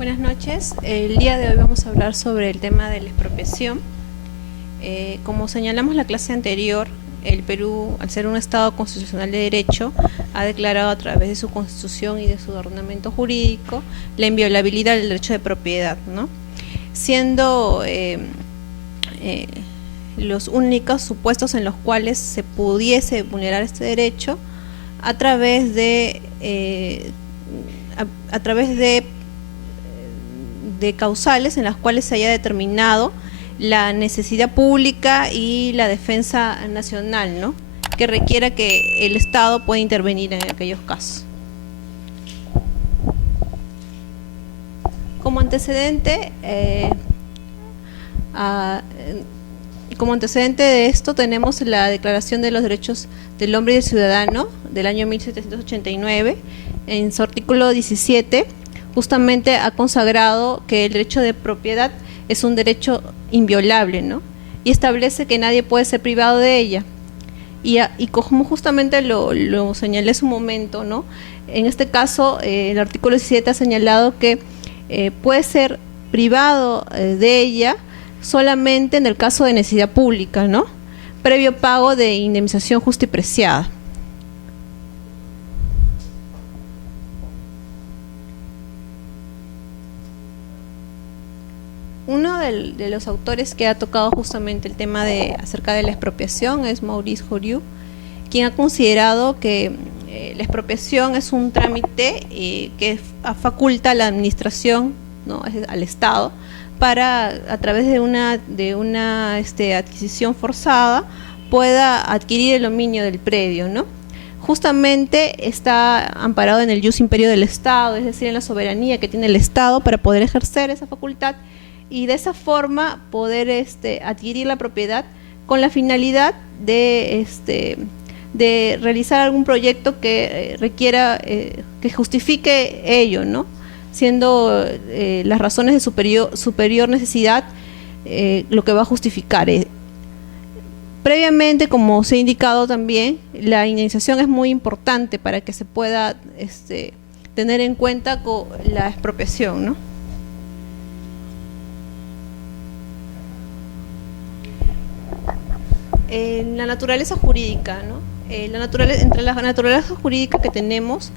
Buenas noches. El día de hoy vamos a hablar sobre el tema de la expropiación. Como señalamos en la clase anterior, el Perú, al ser un Estado constitucional de derecho, ha declarado a través de su Constitución y de su ordenamiento jurídico la inviolabilidad del derecho de propiedad, ¿no? Siendo los únicos supuestos en los cuales se pudiese vulnerar este derecho a través de causales en las cuales se haya determinado la necesidad pública y la defensa nacional, ¿no?, que requiera que el Estado pueda intervenir en aquellos casos. Como antecedente de esto tenemos la Declaración de los Derechos del Hombre y del Ciudadano del año 1789. En su artículo 17 justamente ha consagrado que el derecho de propiedad es un derecho inviolable, ¿no?, y establece que nadie puede ser privado de ella. Y como justamente lo señalé hace un momento, ¿no?, en este caso el artículo 17 ha señalado que puede ser privado de ella solamente en el caso de necesidad pública, ¿no?, previo pago de indemnización justa y preciada. Uno de los autores que ha tocado justamente el tema acerca de la expropiación es Maurice Jorieu, quien ha considerado que la expropiación es un trámite que faculta a la administración, ¿no?, al Estado, para, a través de una adquisición forzada, pueda adquirir el dominio del predio, ¿no? Justamente está amparado en el ius imperio del Estado, es decir, en la soberanía que tiene el Estado para poder ejercer esa facultad y de esa forma poder adquirir la propiedad con la finalidad de realizar algún proyecto que requiera, que justifique ello, ¿no?, siendo las razones de superior necesidad lo que va a justificar. Previamente, como se ha indicado también, la indemnización es muy importante para que se pueda tener en cuenta con la expropiación, ¿no? La naturaleza jurídica, ¿no? Entre la naturaleza jurídica que tenemos,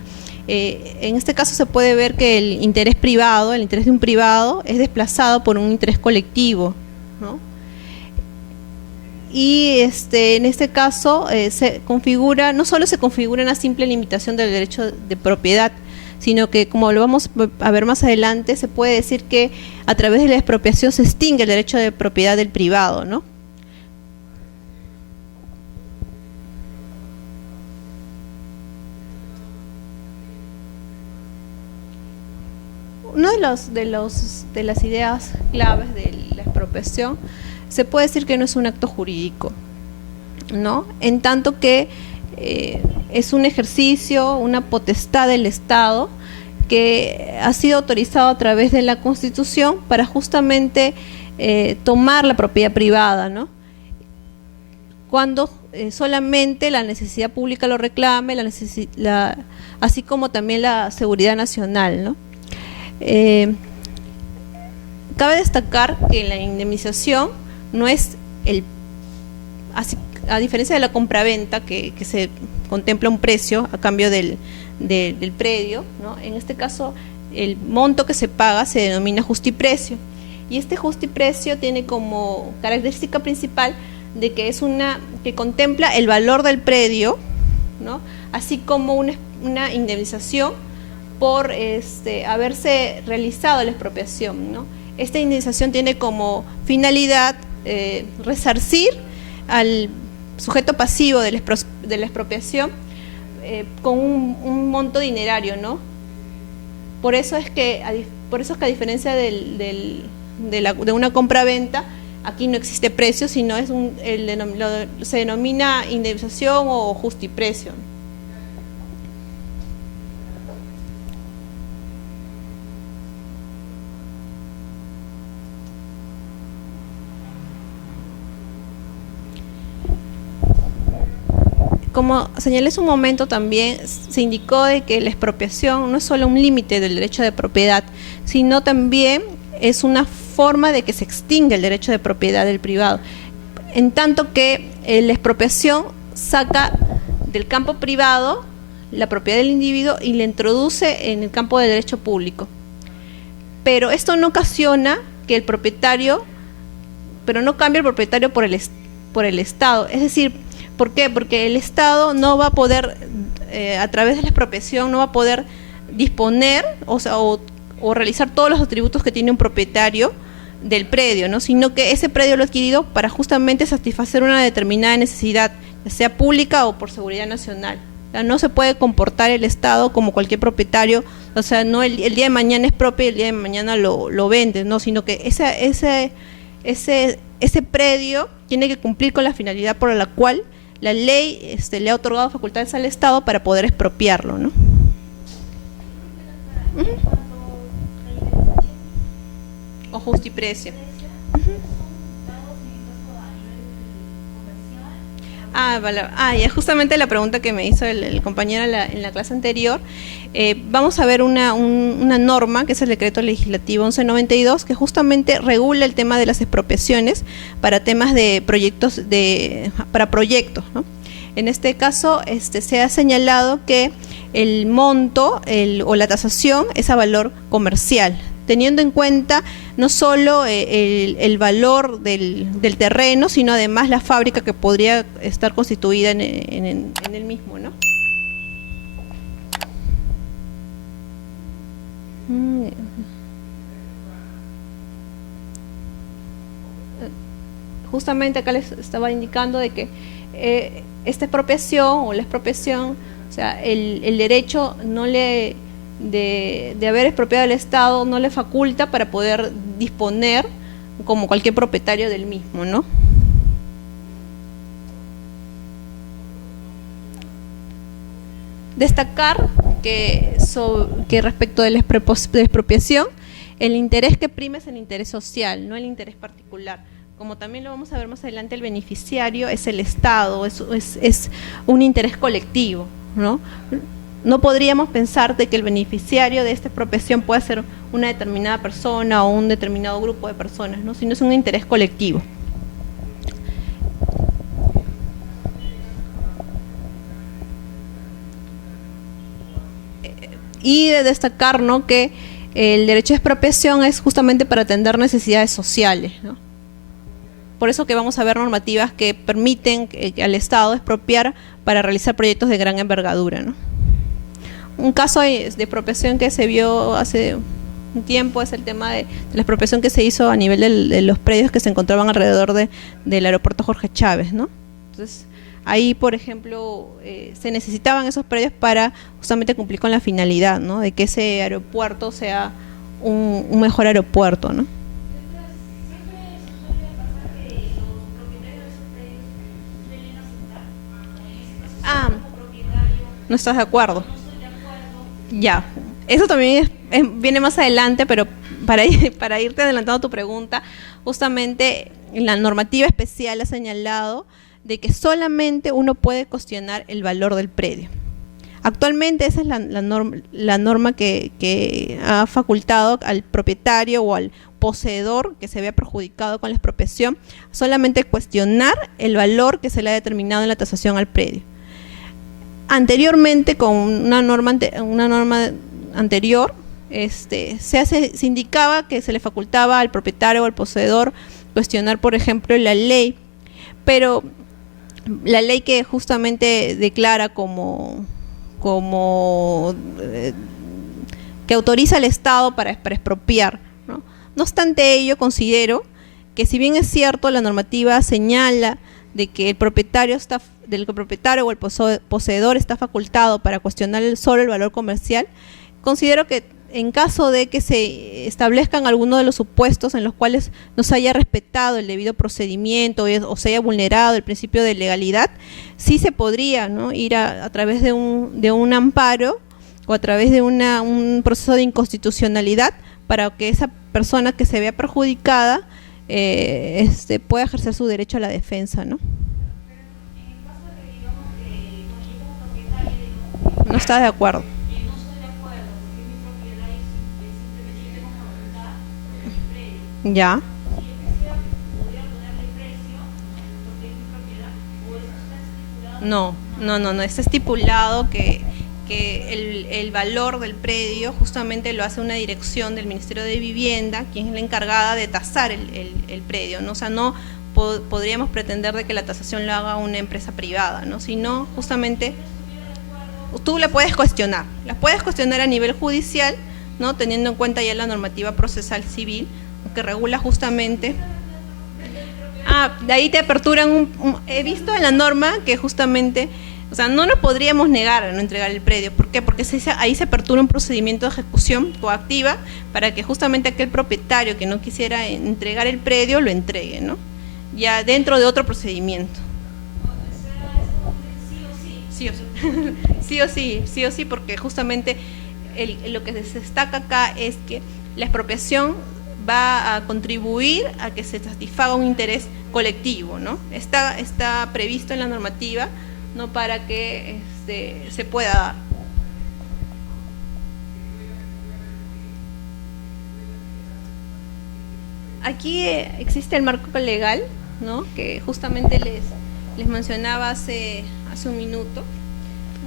en este caso se puede ver que el interés privado, el interés de un privado, es desplazado por un interés colectivo, ¿no? Y en este caso no solo se configura una simple limitación del derecho de propiedad, sino que, como lo vamos a ver más adelante, se puede decir que a través de la expropiación se extingue el derecho de propiedad del privado, ¿no? Uno de las ideas claves de la expropiación se puede decir que no es un acto jurídico, ¿no?, en tanto que es un ejercicio, una potestad del Estado que ha sido autorizado a través de la Constitución para justamente tomar la propiedad privada, ¿no?, cuando solamente la necesidad pública lo reclame, así como también la seguridad nacional, ¿no? Cabe destacar que la indemnización no es a diferencia de la compraventa, que se contempla un precio a cambio del predio, ¿no?, en este caso el monto que se paga se denomina justiprecio, y este justiprecio tiene como característica principal de que que contempla el valor del predio, ¿no?, así como una indemnización por haberse realizado la expropiación, ¿no? Esta indemnización tiene como finalidad resarcir al sujeto pasivo de la expropiación con un monto dinerario, ¿no? Por eso es que a diferencia de una compraventa, aquí no existe precio, sino se denomina indemnización o justiprecio. como señalé hace un momento también, se indicó de que la expropiación no es solo un límite del derecho de propiedad, sino también es una forma de que se extinga el derecho de propiedad del privado, en tanto que la expropiación saca del campo privado la propiedad del individuo y la introduce en el campo del derecho público. Pero esto no ocasiona que el propietario, pero no cambia el propietario por el Estado. Es decir, ¿por qué? Porque el Estado no va a poder, a través de la expropiación, no va a poder disponer o realizar todos los atributos que tiene un propietario del predio, ¿no? Sino que ese predio lo ha adquirido para justamente satisfacer una determinada necesidad, ya sea pública o por seguridad nacional. O sea, no se puede comportar el Estado como cualquier propietario, o sea, no el día de mañana es propio y el día de mañana lo vende, no, sino que ese predio tiene que cumplir con la finalidad por la cual la ley le ha otorgado facultades al Estado para poder expropiarlo, ¿no? O justiprecio. Ya justamente la pregunta que me hizo el compañero en la clase anterior. Vamos a ver una norma, que es el decreto legislativo 1192, que justamente regula el tema de las expropiaciones para temas de proyectos, para proyectos, ¿no? En este caso se ha señalado que el monto o la tasación es a valor comercial, teniendo en cuenta no solo el valor del terreno, sino además la fábrica que podría estar constituida en el mismo, ¿no? Justamente acá les estaba indicando de que esta expropiación o la expropiación, o sea, el derecho de haber expropiado al Estado no le faculta para poder disponer como cualquier propietario del mismo, ¿no? Destacar que respecto de la expropiación, el interés que prima es el interés social, no el interés particular. Como también lo vamos a ver más adelante, el beneficiario es el Estado, es un interés colectivo, ¿no? No podríamos pensar de que el beneficiario de esta expropiación pueda ser una determinada persona o un determinado grupo de personas, ¿no? Sino es un interés colectivo. Y de destacar, ¿no?, que el derecho de expropiación es justamente para atender necesidades sociales, ¿no? Por eso que vamos a ver normativas que permiten al Estado expropiar para realizar proyectos de gran envergadura, ¿no? Un caso de expropiación que se vio hace un tiempo es el tema de la expropiación que se hizo a nivel de los predios que se encontraban alrededor del aeropuerto Jorge Chávez, ¿no? Entonces, ahí, por ejemplo, se necesitaban esos predios para justamente cumplir con la finalidad, ¿no?, de que ese aeropuerto sea un mejor aeropuerto, ¿no? ¿No estás de acuerdo? Ya, eso también viene más adelante, pero para irte adelantando tu pregunta, justamente la normativa especial ha señalado de que solamente uno puede cuestionar el valor del predio. Actualmente esa es la norma que ha facultado al propietario o al poseedor que se vea perjudicado con la expropiación solamente cuestionar el valor que se le ha determinado en la tasación al predio. Anteriormente, con una norma anterior, se indicaba que se le facultaba al propietario o al poseedor cuestionar, por ejemplo, la ley, pero la ley que justamente declara que autoriza al Estado para expropiar, ¿no? No obstante ello, considero que si bien es cierto la normativa señala de que el propietario o el poseedor está facultado para cuestionar solo el valor comercial, considero que en caso de que se establezcan algunos de los supuestos en los cuales no se haya respetado el debido procedimiento o se haya vulnerado el principio de legalidad, sí se podría, ¿no?, ir a través de un amparo o a través de un proceso de inconstitucionalidad para que esa persona que se vea perjudicada pueda ejercer su derecho a la defensa, ¿no? no está de acuerdo. Ya. No, está estipulado que el valor del predio justamente lo hace una dirección del Ministerio de Vivienda, quien es la encargada de tasar el predio, ¿no? O sea, no podríamos pretender de que la tasación lo haga una empresa privada, ¿no? Sino justamente tú la puedes cuestionar a nivel judicial, ¿no? Teniendo en cuenta ya la normativa procesal civil que regula justamente. De ahí te aperturan he visto en la norma que justamente, o sea, no nos podríamos negar a no entregar el predio. ¿Por qué? Porque ahí se apertura un procedimiento de ejecución coactiva para que justamente aquel propietario que no quisiera entregar el predio lo entregue, ¿no? Ya dentro de otro procedimiento. Sí o sí, porque justamente lo que se destaca acá es que la expropiación va a contribuir a que se satisfaga un interés colectivo, ¿no? Está previsto en la normativa, ¿no? Para que se pueda dar. Aquí existe el marco legal, ¿no? Que justamente les mencionaba hace un minuto,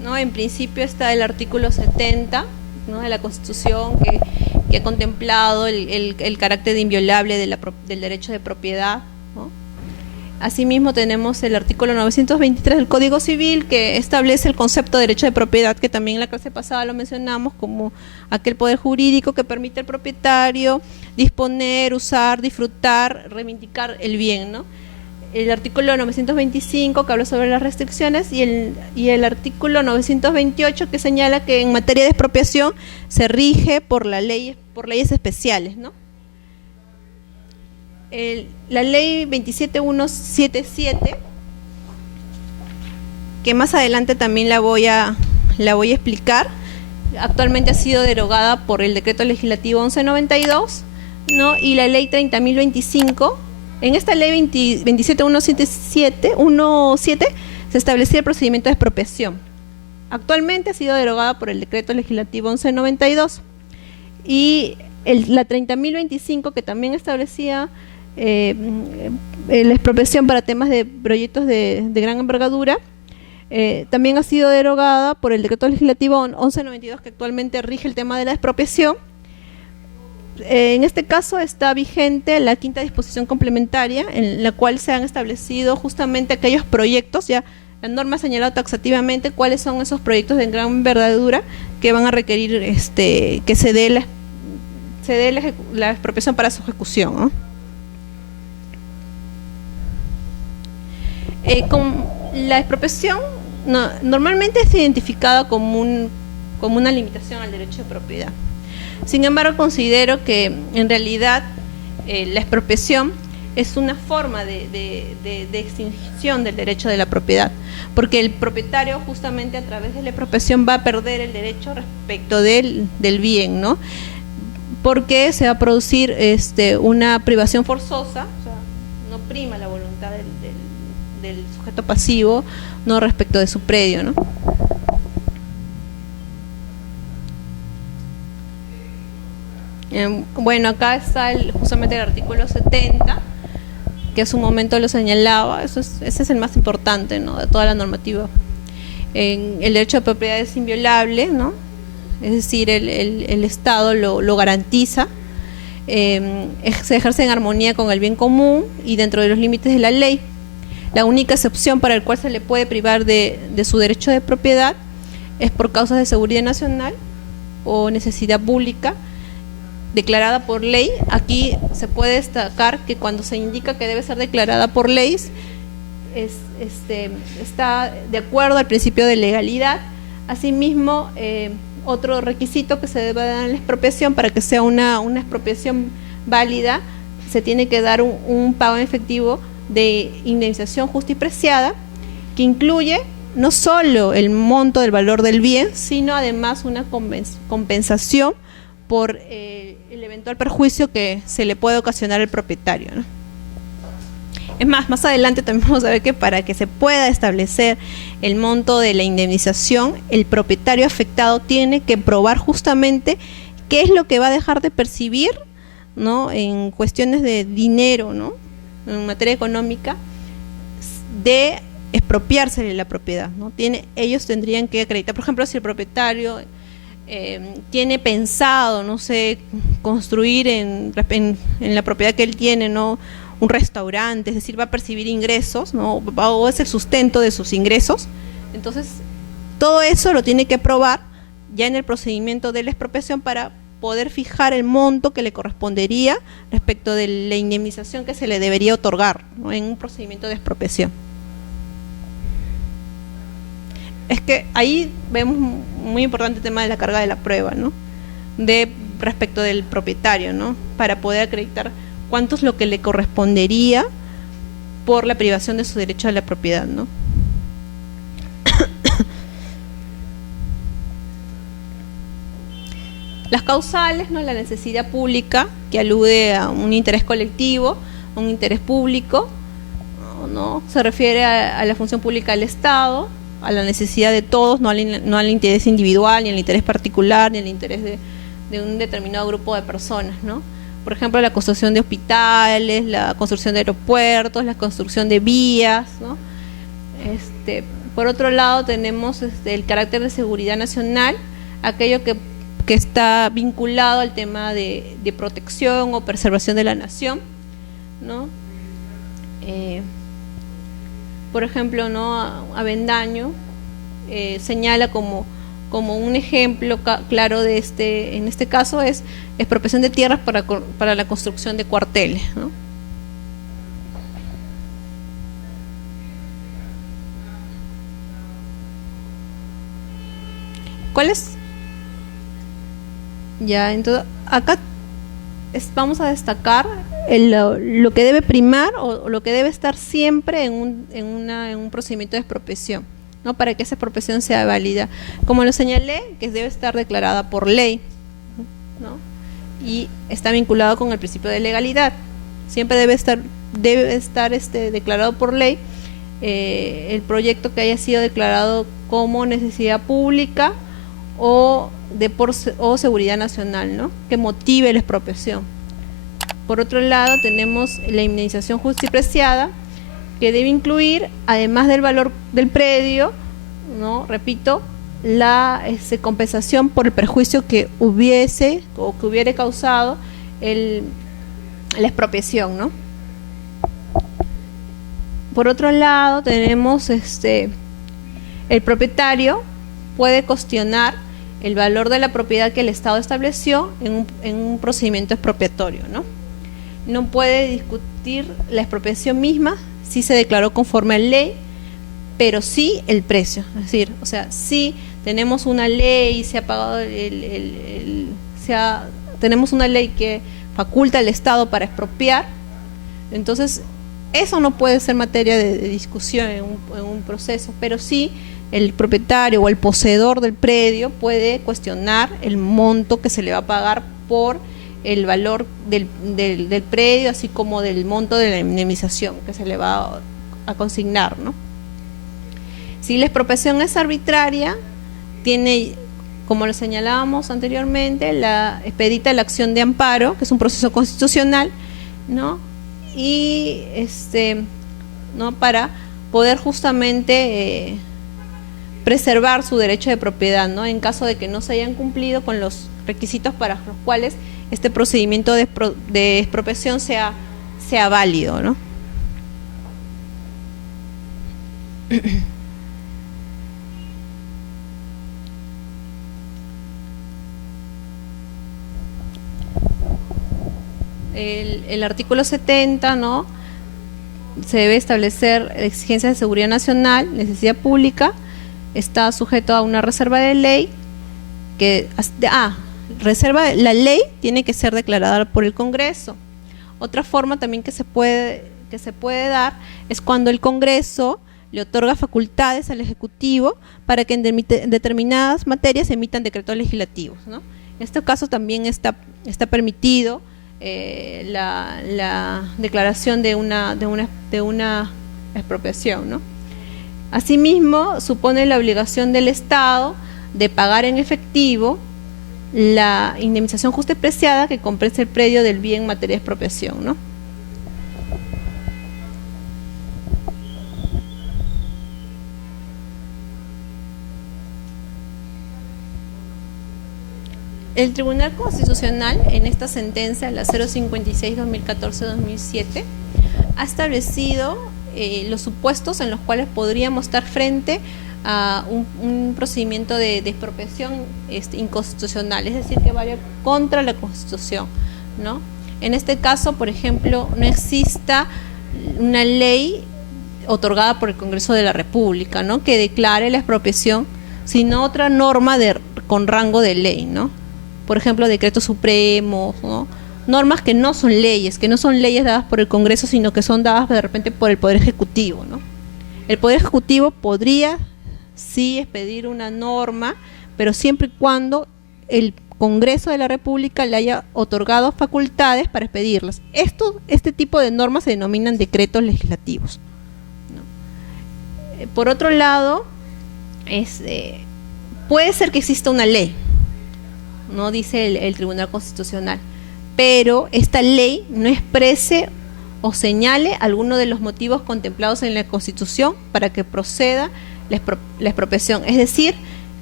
¿no? En principio está el artículo 70, ¿no? De la Constitución que ha contemplado el carácter inviolable del derecho de propiedad, ¿no? Asimismo tenemos el artículo 923 del Código Civil, que establece el concepto de derecho de propiedad, que también en la clase pasada lo mencionamos como aquel poder jurídico que permite al propietario disponer, usar, disfrutar, reivindicar el bien, ¿no? El artículo 925 que habla sobre las restricciones y el artículo 928 que señala que en materia de expropiación se rige por leyes especiales, ¿no? La ley 27177, que más adelante también la voy a explicar, actualmente ha sido derogada por el decreto legislativo 1192, ¿no? Y la ley 30.025. En esta ley 27117 se establecía el procedimiento de expropiación. Actualmente ha sido derogada por el decreto legislativo 1192. Y la 30.025, que también establecía la expropiación para temas de proyectos de gran envergadura, también ha sido derogada por el decreto legislativo 1192, que actualmente rige el tema de la expropiación. En este caso está vigente la quinta disposición complementaria, en la cual se han establecido justamente aquellos proyectos, ya la norma ha señalado taxativamente cuáles son esos proyectos de gran envergadura que van a requerir que se dé la expropiación para su ejecución, ¿no? Con la expropiación normalmente es identificada como una limitación al derecho de propiedad. Sin embargo, considero que en realidad la expropiación es una forma de extinción del derecho de la propiedad, porque el propietario justamente a través de la expropiación va a perder el derecho respecto del bien, ¿no? Porque se va a producir una privación forzosa, o sea, no prima la voluntad del sujeto pasivo, no respecto de su predio, ¿no? Bueno, acá está justamente el artículo 70, que hace un momento lo señalaba. Ese es el más importante, ¿no?, de toda la normativa. El derecho de propiedad es inviolable, ¿no? Es decir, el Estado lo garantiza, se ejerce en armonía con el bien común y dentro de los límites de la ley. La única excepción para el cual se le puede privar de su derecho de propiedad es por causas de seguridad nacional o necesidad pública declarada por ley. Aquí se puede destacar que cuando se indica que debe ser declarada por ley, está de acuerdo al principio de legalidad. Asimismo, otro requisito que se debe dar en la expropiación para que sea una expropiación válida, se tiene que dar un pago en efectivo de indemnización justa y preciada, que incluye no solo el monto del valor del bien, sino además una compensación por el eventual perjuicio que se le puede ocasionar al propietario, ¿no? Es más adelante también vamos a ver que para que se pueda establecer el monto de la indemnización, el propietario afectado tiene que probar justamente qué es lo que va a dejar de percibir, ¿no?, en cuestiones de dinero, ¿no?, en materia económica, de expropiarse de la propiedad, ¿no? Ellos tendrían que acreditar, por ejemplo, si el propietario tiene pensado, no sé, construir en la propiedad que él tiene, ¿no?, un restaurante, es decir, va a percibir ingresos, ¿no?, o es el sustento de sus ingresos. Entonces, todo eso lo tiene que probar ya en el procedimiento de la expropiación para poder fijar el monto que le correspondería respecto de la indemnización que se le debería otorgar, ¿no?, en un procedimiento de expropiación. Es que ahí vemos muy importante el tema de la carga de la prueba, ¿no?, respecto del propietario, ¿no?, para poder acreditar cuánto es lo que le correspondería por la privación de su derecho a la propiedad, ¿no? Las causales, ¿no?, la necesidad pública, que alude a un interés colectivo, a un interés público, ¿no?, se refiere a la función pública del Estado, a la necesidad de todos, no al interés individual, ni al interés particular, ni al interés de un determinado grupo de personas, ¿no? Por ejemplo, la construcción de hospitales, la construcción de aeropuertos, la construcción de vías, ¿no? Por otro lado, tenemos el carácter de seguridad nacional, aquello que está vinculado al tema de protección o preservación de la nación, ¿no? Por ejemplo, ¿no?, Avendaño señala como un ejemplo claro de en este caso es expropiación de tierras para la construcción de cuarteles, ¿no? ¿Cuál es? Ya, entonces acá vamos a destacar lo que debe primar o lo que debe estar siempre en un procedimiento de expropiación, ¿no?, para que esa expropiación sea válida. Como lo señalé, que debe estar declarada por ley, ¿no?, y está vinculado con el principio de legalidad. Siempre debe estar declarado por ley el proyecto que haya sido declarado como necesidad pública o seguridad nacional, ¿no?, que motive la expropiación. Por otro lado, tenemos la indemnización justa y preciada, que debe incluir, además del valor del predio, ¿no?, repito, la compensación por el perjuicio que hubiere causado la expropiación, ¿no? Por otro lado, tenemos el propietario puede cuestionar el valor de la propiedad que el Estado estableció en un procedimiento expropiatorio, ¿no? No puede discutir la expropiación misma si se declaró conforme a ley, pero sí el precio. Es decir, o sea, si tenemos una ley, se ha pagado tenemos una ley que faculta al Estado para expropiar, entonces eso no puede ser materia de discusión en un proceso, pero sí el propietario o el poseedor del predio puede cuestionar el monto que se le va a pagar por el valor del predio, así como del monto de la indemnización que se le va a consignar, ¿no? Si la expropiación es arbitraria, tiene, como lo señalábamos anteriormente, expedita la acción de amparo, que es un proceso constitucional, ¿no? Y ¿no?, para poder justamente preservar su derecho de propiedad, ¿no?, en caso de que no se hayan cumplido con los requisitos para los cuales este procedimiento de expropiación sea válido, ¿no? El artículo 70, ¿no?, se debe establecer exigencias de seguridad nacional, necesidad pública, está sujeto a una reserva de ley la ley tiene que ser declarada por el Congreso. Otra forma también que se puede dar es cuando el Congreso le otorga facultades al Ejecutivo para que en determinadas materias se emitan decretos legislativos, ¿no? En este caso también está permitido la declaración de una expropiación, ¿no? Asimismo, supone la obligación del Estado de pagar en efectivo la indemnización justa y preciada que compensa el predio del bien en materia de expropiación, ¿no? El Tribunal Constitucional, en esta sentencia, la 056-2014-2007, ha establecido los supuestos en los cuales podríamos estar frente a un procedimiento de expropiación inconstitucional, es decir, que vaya contra la Constitución, ¿no? En este caso, por ejemplo, no exista una ley otorgada por el Congreso de la República, ¿no?, que declare la expropiación, sino otra norma con rango de ley, ¿no? Por ejemplo, decretos supremos, ¿no?, normas que no son leyes dadas por el Congreso, sino que son dadas de repente por el Poder Ejecutivo, ¿no? El Poder Ejecutivo podría sí expedir una norma, pero siempre y cuando el Congreso de la República le haya otorgado facultades para expedirlas. Este tipo de normas se denominan decretos legislativos, ¿no? Por otro lado, puede ser que exista una ley, no dice el Tribunal Constitucional, pero esta ley no exprese o señale alguno de los motivos contemplados en la Constitución para que proceda la expropiación. Es decir,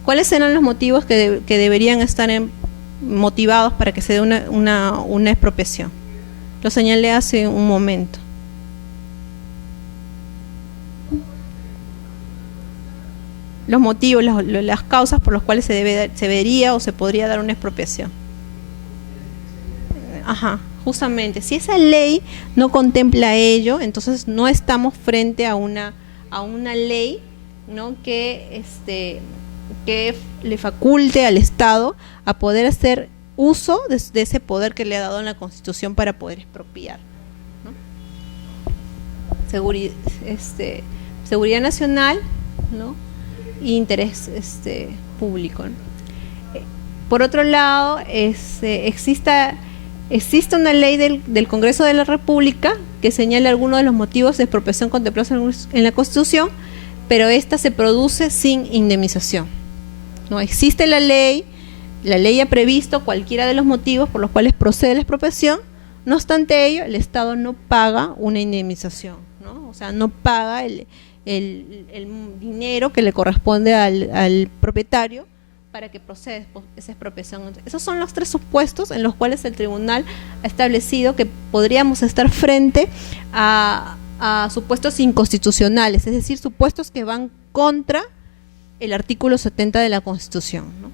¿cuáles serán los motivos que deberían estar motivados para que se dé una expropiación? Lo señalé hace un momento. Los motivos, las causas por las cuales se debería o se podría dar una expropiación. Ajá, justamente, si esa ley no contempla ello, entonces no estamos frente a una ley, ¿no?, que le faculte al Estado a poder hacer uso de ese poder que le ha dado en la Constitución para poder expropiar, ¿no? Seguridad nacional, ¿no?, y interés público, ¿no? Por otro lado, existe una ley del Congreso de la República que señala algunos de los motivos de expropiación contemplados en la Constitución, pero esta se produce sin indemnización. No existe la ley ha previsto cualquiera de los motivos por los cuales procede la expropiación, no obstante ello, el Estado no paga una indemnización, ¿no? O sea, no paga el dinero que le corresponde al propietario para que proceda esa expropiación. Esos son los tres supuestos en los cuales el tribunal ha establecido que podríamos estar frente a supuestos inconstitucionales, es decir, supuestos que van contra el artículo 70 de la Constitución, ¿no?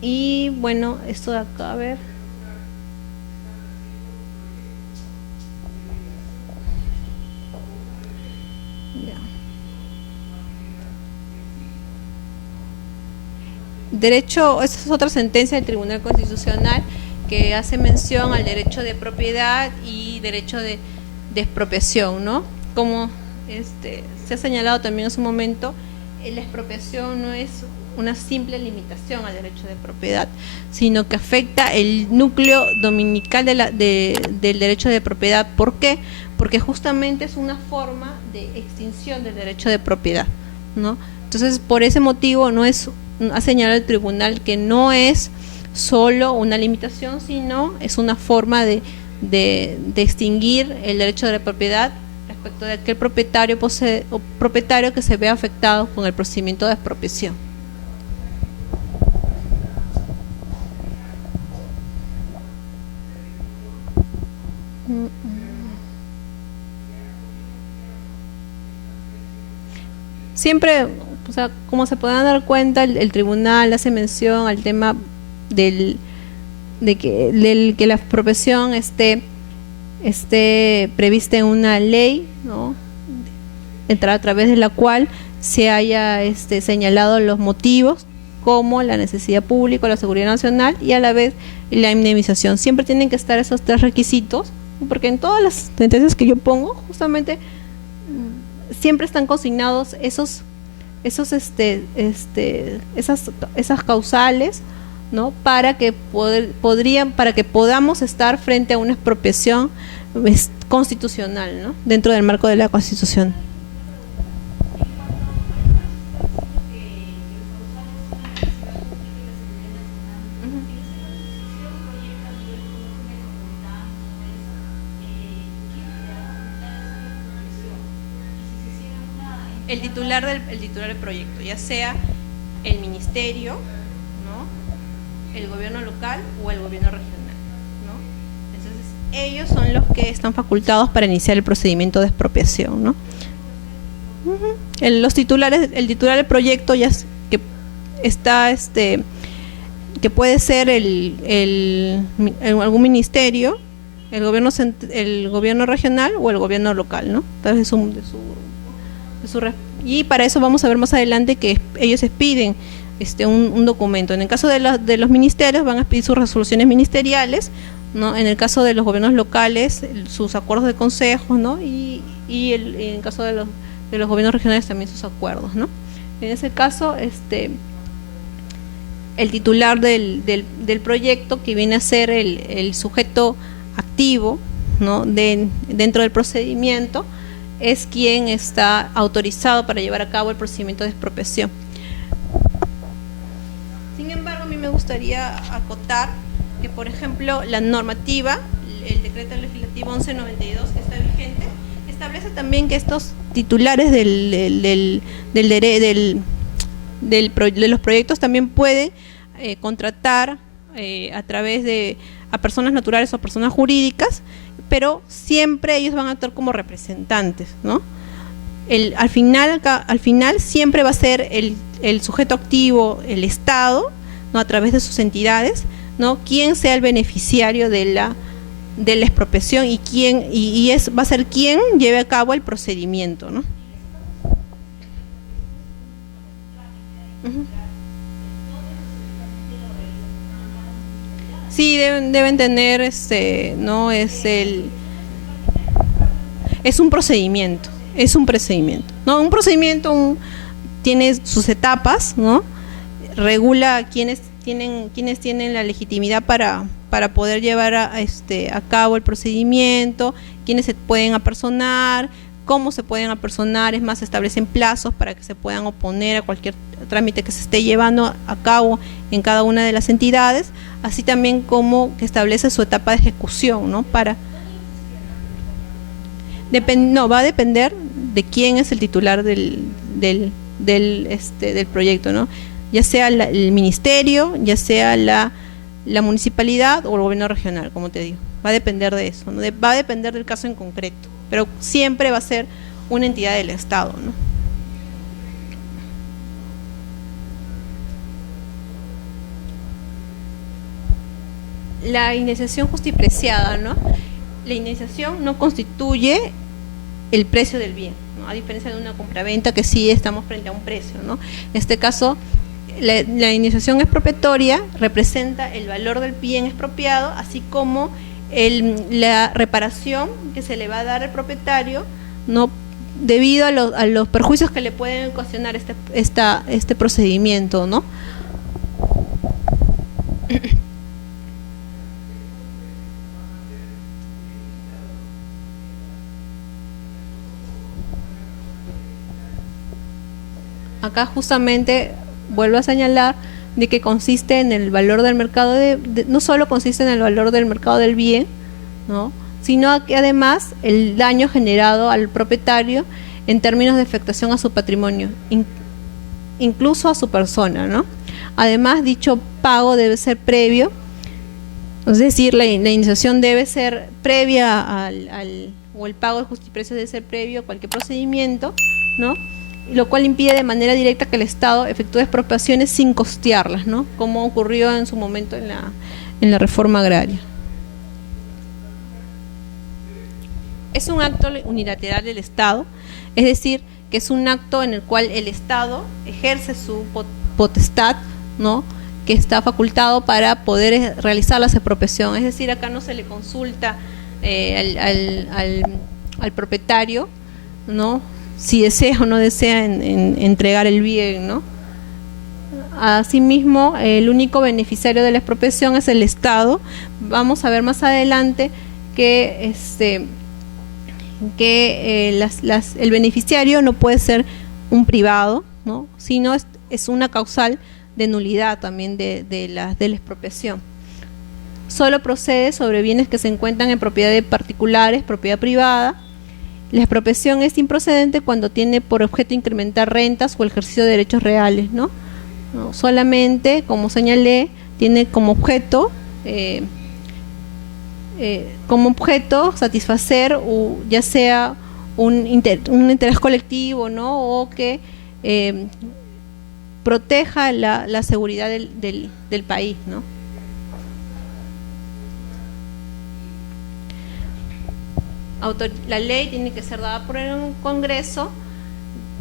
Y bueno, esto de acá, a ver. Derecho, esa es otra sentencia del Tribunal Constitucional que hace mención al derecho de propiedad y derecho de expropiación, ¿no? Como se ha señalado también en su momento, la expropiación no es una simple limitación al derecho de propiedad, sino que afecta el núcleo dominical del derecho de propiedad. ¿Por qué? Porque justamente es una forma de extinción del derecho de propiedad, ¿no? Entonces, por ese motivo ha señalado el tribunal que no es solo una limitación, sino es una forma de extinguir el derecho de la propiedad respecto de aquel propietario que se vea afectado con el procedimiento de expropiación. Siempre, o sea, como se podrán dar cuenta, el tribunal hace mención al tema de que la expropiación esté prevista en una ley, ¿no?, a través de la cual se haya señalado los motivos como la necesidad pública, la seguridad nacional y a la vez la indemnización. Siempre tienen que estar esos tres requisitos, porque en todas las sentencias que yo pongo, justamente siempre están consignados esas causales, ¿no? Para que podamos estar frente a una expropiación constitucional, ¿no? Dentro del marco de la Constitución. El titular del proyecto, ya sea el ministerio, ¿no? El gobierno local o el gobierno regional, ¿no? Entonces, ellos son los que están facultados para iniciar el procedimiento de expropiación, ¿no? El titular del proyecto ya que está que puede ser algún ministerio, el gobierno regional o el gobierno local, ¿no? Entonces y para eso vamos a ver más adelante que ellos expiden un documento. En el caso de los ministerios van a expedir sus resoluciones ministeriales, ¿no? En el caso de los gobiernos locales, sus acuerdos de consejos, ¿no? Y en el caso de los gobiernos regionales también sus acuerdos, ¿no? En ese caso, el titular del proyecto, que viene a ser el sujeto activo, ¿no? Dentro del procedimiento, es quien está autorizado para llevar a cabo el procedimiento de expropiación. Sin embargo, a mí me gustaría acotar que, por ejemplo, la normativa, el decreto legislativo 1192 que está vigente, establece también que estos titulares de los proyectos también pueden contratar a través a personas naturales o personas jurídicas, pero siempre ellos van a actuar como representantes, ¿no? Al final siempre va a ser el sujeto activo, el Estado, ¿no? A través de sus entidades, ¿no? Quien sea el beneficiario de la expropiación y va a ser quien lleve a cabo el procedimiento, ¿no? Sí, deben tener, no es un procedimiento, ¿no? Un procedimiento tiene sus etapas, ¿no? Regula quiénes tienen la legitimidad para poder llevar a cabo el procedimiento, quiénes se pueden apersonar, cómo se pueden apersonar, es más, se establecen plazos para que se puedan oponer a cualquier trámite que se esté llevando a cabo en cada una de las entidades, así también como que establece su etapa de ejecución, ¿no? Va a depender de quién es el titular del proyecto, ¿no? Ya sea el ministerio, ya sea la municipalidad o el gobierno regional, como te digo. Va a depender de eso, ¿no? Va a depender del caso en concreto, pero siempre va a ser una entidad del Estado, ¿no? La indemnización justipreciada, ¿no? La indemnización no constituye el precio del bien, ¿no? A diferencia de una compraventa que sí estamos frente a un precio, ¿no? En este caso, la indemnización expropiatoria representa el valor del bien expropiado, así como la reparación que se le va a dar al propietario, ¿no? Debido a los perjuicios que le pueden ocasionar este procedimiento, ¿no? Acá justamente vuelvo a señalar de que consiste en el valor del mercado no solo consiste en el valor del mercado del bien, ¿no? Sino que además el daño generado al propietario en términos de afectación a su patrimonio, incluso a su persona, ¿no? Además, dicho pago debe ser previo, es decir, la indemnización debe ser previa o el pago de justiprecio debe ser previo a cualquier procedimiento, ¿no? Lo cual impide de manera directa que el Estado efectúe expropiaciones sin costearlas, ¿no? Como ocurrió en su momento en la reforma agraria. Es un acto unilateral del Estado, es decir, que es un acto en el cual el Estado ejerce su potestad, ¿no? Que está facultado para poder realizar la expropiación. Es decir, acá no se le consulta al propietario, ¿no? Si desea o no desea entregar el bien, ¿no? Asimismo, el único beneficiario de la expropiación es el Estado. Vamos a ver más adelante que el beneficiario no puede ser un privado, ¿no? Sino es una causal de nulidad también de la expropiación. Solo procede sobre bienes que se encuentran en propiedad de particulares, propiedad privada. La expropiación es improcedente cuando tiene por objeto incrementar rentas o el ejercicio de derechos reales, ¿no? No, solamente, como señalé, tiene como objeto satisfacer ya sea un interés colectivo, ¿no? O que proteja la seguridad del país, ¿no? La ley tiene que ser dada por el Congreso,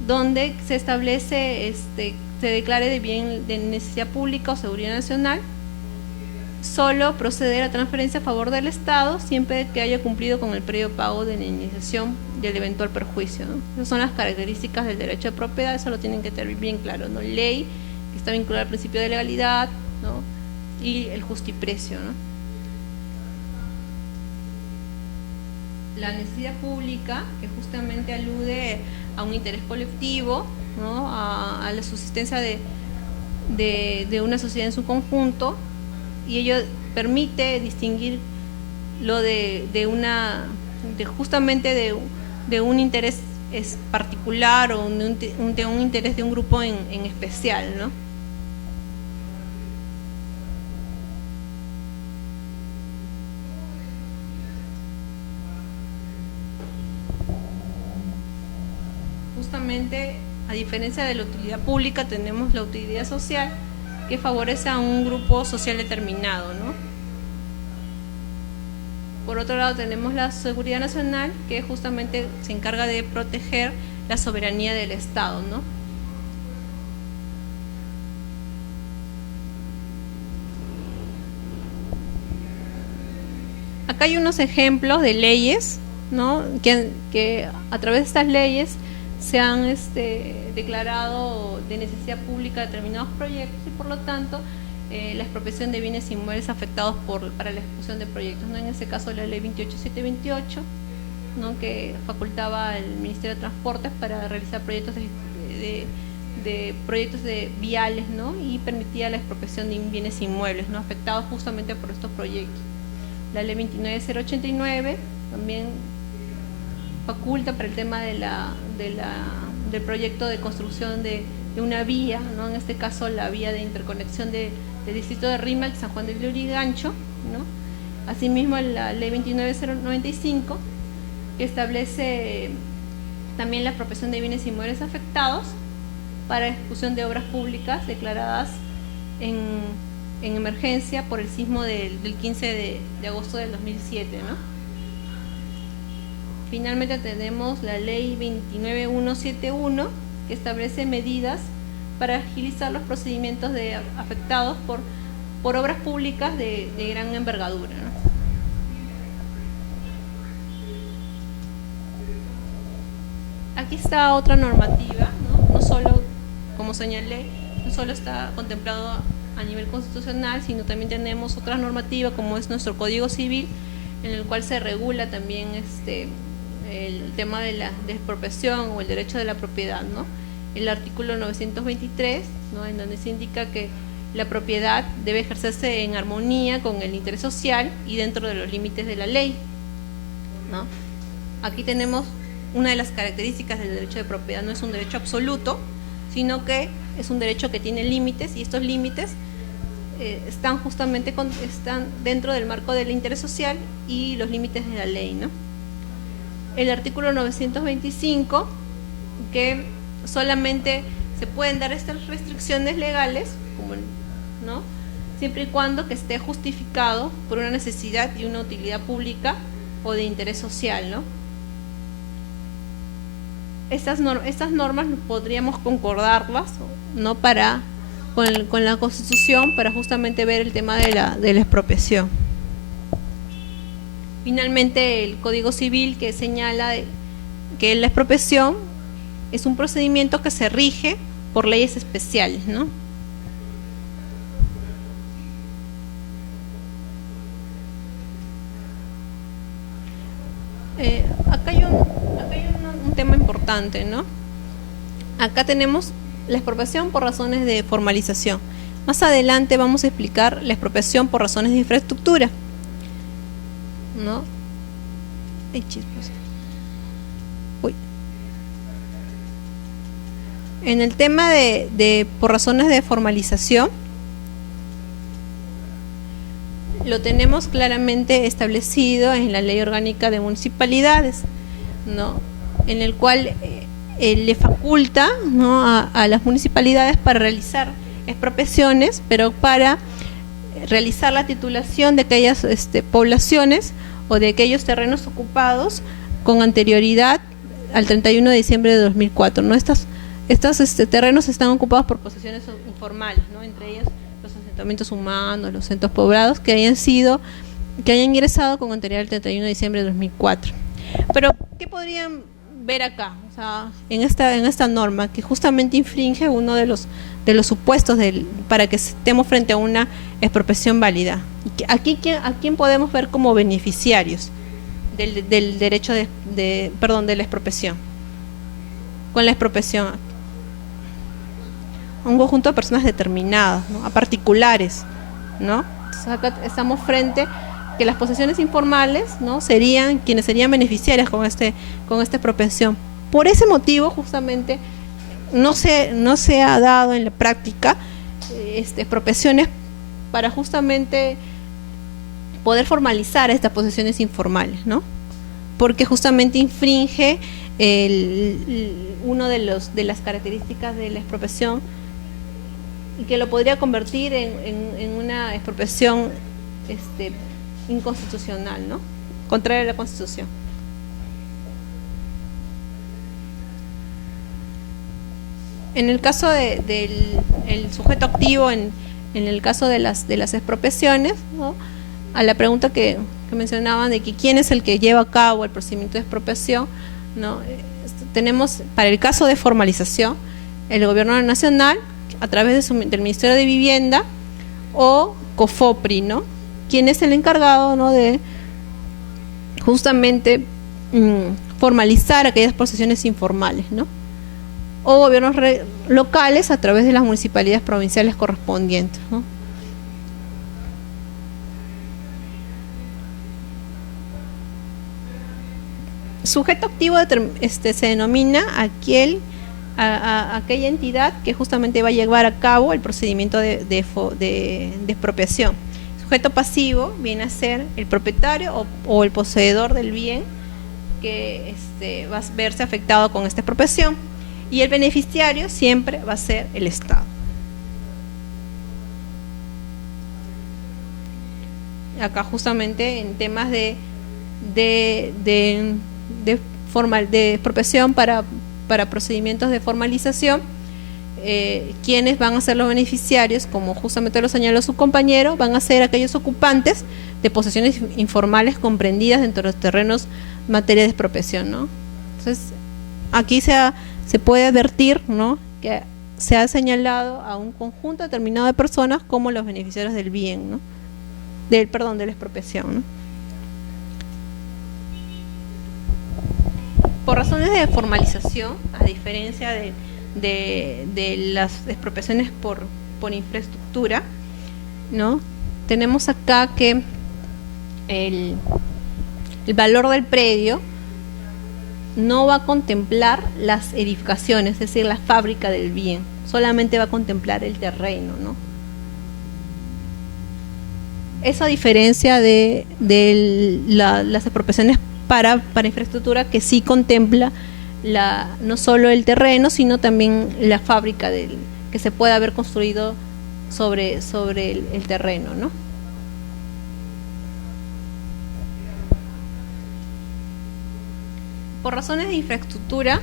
donde se establece, se declare de bien de necesidad pública o seguridad nacional. Solo proceder a transferencia a favor del Estado siempre que haya cumplido con el previo pago de la indemnización del eventual perjuicio, ¿no? Esas son las características del derecho de propiedad, eso lo tienen que tener bien claro, ¿no? Ley que está vinculada al principio de legalidad, ¿no? Y el justiprecio, ¿no? La necesidad pública, que justamente alude a un interés colectivo, ¿no? a la subsistencia de una sociedad en su conjunto, y ello permite distinguir lo justamente de un interés particular o de un interés de un grupo en especial, ¿no? Justamente, a diferencia de la utilidad pública, tenemos la utilidad social, que favorece a un grupo social determinado, ¿no? Por otro lado, tenemos la seguridad nacional, que justamente se encarga de proteger la soberanía del Estado, ¿no? Acá hay unos ejemplos de leyes, ¿no? Que a través de estas leyes se han declarado de necesidad pública determinados proyectos y por lo tanto la expropiación de bienes inmuebles afectados para la ejecución de proyectos, ¿no? En este caso la ley 28728, ¿no? Que facultaba al Ministerio de Transportes para realizar proyectos de viales, ¿no? Y permitía la expropiación de bienes inmuebles, ¿no? Afectados justamente por estos proyectos. La ley 29089 también faculta para el tema del proyecto de construcción de una vía, ¿no? En este caso la vía de interconexión del distrito de Rímac, San Juan del Lurigancho, ¿no? Asimismo la ley 29095, que establece también la expropiación de bienes inmuebles afectados para ejecución de obras públicas declaradas en emergencia por el sismo del 15 de agosto del 2007, ¿no? Finalmente tenemos la ley 29171, que establece medidas para agilizar los procedimientos afectados por obras públicas de gran envergadura, ¿no? Aquí está otra normativa, ¿no? No solo, como señalé, no solo está contemplado a nivel constitucional, sino también tenemos otras normativas como es nuestro Código Civil, en el cual se regula también el tema de la expropiación o el derecho de la propiedad, ¿no? El artículo 923, ¿no? En donde se indica que la propiedad debe ejercerse en armonía con el interés social y dentro de los límites de la ley, ¿no? Aquí tenemos una de las características del derecho de propiedad: no es un derecho absoluto, sino que es un derecho que tiene límites, y estos límites están justamente están dentro del marco del interés social y los límites de la ley, ¿no? El artículo 925, que solamente se pueden dar estas restricciones legales, ¿no? Siempre y cuando que esté justificado por una necesidad y una utilidad pública o de interés social, ¿no? Estas normas podríamos concordarlas, ¿no? Con la Constitución, para justamente ver el tema de la expropiación. Finalmente, el Código Civil, que señala que la expropiación es un procedimiento que se rige por leyes especiales, ¿no? Acá hay un tema importante, ¿no? Acá tenemos la expropiación por razones de formalización. Más adelante vamos a explicar la expropiación por razones de infraestructura, ¿no? Ay, chispas. Uy. En el tema de por razones de formalización, lo tenemos claramente establecido en la Ley Orgánica de Municipalidades, ¿no? En el cual le faculta, ¿no?, a las municipalidades para realizar expropiaciones, pero para realizar la titulación de aquellas poblaciones o de aquellos terrenos ocupados con anterioridad al 31 de diciembre de 2004, ¿no? Estos terrenos están ocupados por posesiones informales, ¿no? Entre ellas los asentamientos humanos, los centros poblados que hayan ingresado con anterioridad al 31 de diciembre de 2004. Pero, ¿qué podrían ver acá? O sea, en esta norma que justamente infringe uno de los supuestos para que estemos frente a una expropiación válida. Aquí, ¿a quién podemos ver como beneficiarios del derecho de la expropiación? Con la expropiación, un conjunto de personas determinadas, ¿no?, a particulares, ¿no? Entonces acá estamos frente que las posesiones informales, ¿no?, serían quienes serían beneficiarias con esta expropiación. Por ese motivo, justamente, no se ha dado en la práctica expropiaciones para justamente poder formalizar estas posesiones informales, ¿no? Porque justamente infringe uno de las características de la expropiación y que lo podría convertir en una expropiación inconstitucional, ¿no?, contraria a la Constitución. En el caso del sujeto activo, en el caso de las expropiaciones, ¿no?, a la pregunta que mencionaban de que quién es el que lleva a cabo el procedimiento de expropiación, ¿no?, tenemos para el caso de formalización el Gobierno Nacional a través del Ministerio de Vivienda o COFOPRI, ¿no?, quien es el encargado, ¿no?, de justamente formalizar aquellas posesiones informales, ¿no?, o gobiernos locales a través de las municipalidades provinciales correspondientes, ¿no? Sujeto activo se denomina aquella entidad que justamente va a llevar a cabo el procedimiento de expropiación. Sujeto pasivo viene a ser el propietario o el poseedor del bien que va a verse afectado con esta expropiación, y el beneficiario siempre va a ser el Estado. Acá justamente en temas de expropiación para procedimientos de formalización, quienes van a ser los beneficiarios, como justamente lo señaló su compañero, van a ser aquellos ocupantes de posesiones informales comprendidas dentro de los terrenos en materia de expropiación, ¿no? Entonces, aquí se puede advertir, ¿no?, que se ha señalado a un conjunto determinado de personas como los beneficiarios del bien, ¿no?, de la expropiación, ¿no? Por razones de formalización, a diferencia de las expropiaciones por infraestructura, ¿no?, tenemos acá que el valor del predio no va a contemplar las edificaciones, es decir, la fábrica del bien, solamente va a contemplar el terreno, ¿no? Esa diferencia de las expropiaciones para infraestructura, que sí contempla no solo el terreno, sino también la fábrica que se pueda haber construido sobre el terreno, ¿no? Por razones de infraestructura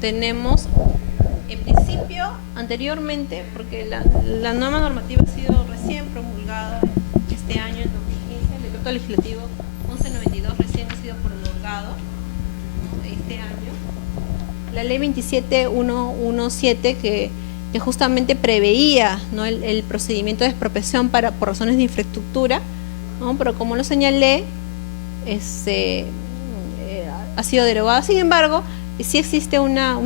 tenemos, en principio, anteriormente, porque la nueva normativa ha sido recién promulgada este año, en 2015, el decreto legislativo 1192 recién ha sido promulgado, ¿no?, este año. La ley 27117 que justamente preveía, ¿no?, el procedimiento de expropiación por razones de infraestructura, ¿no?, pero como lo señalé, ha sido derogada. Sin embargo, sí existe una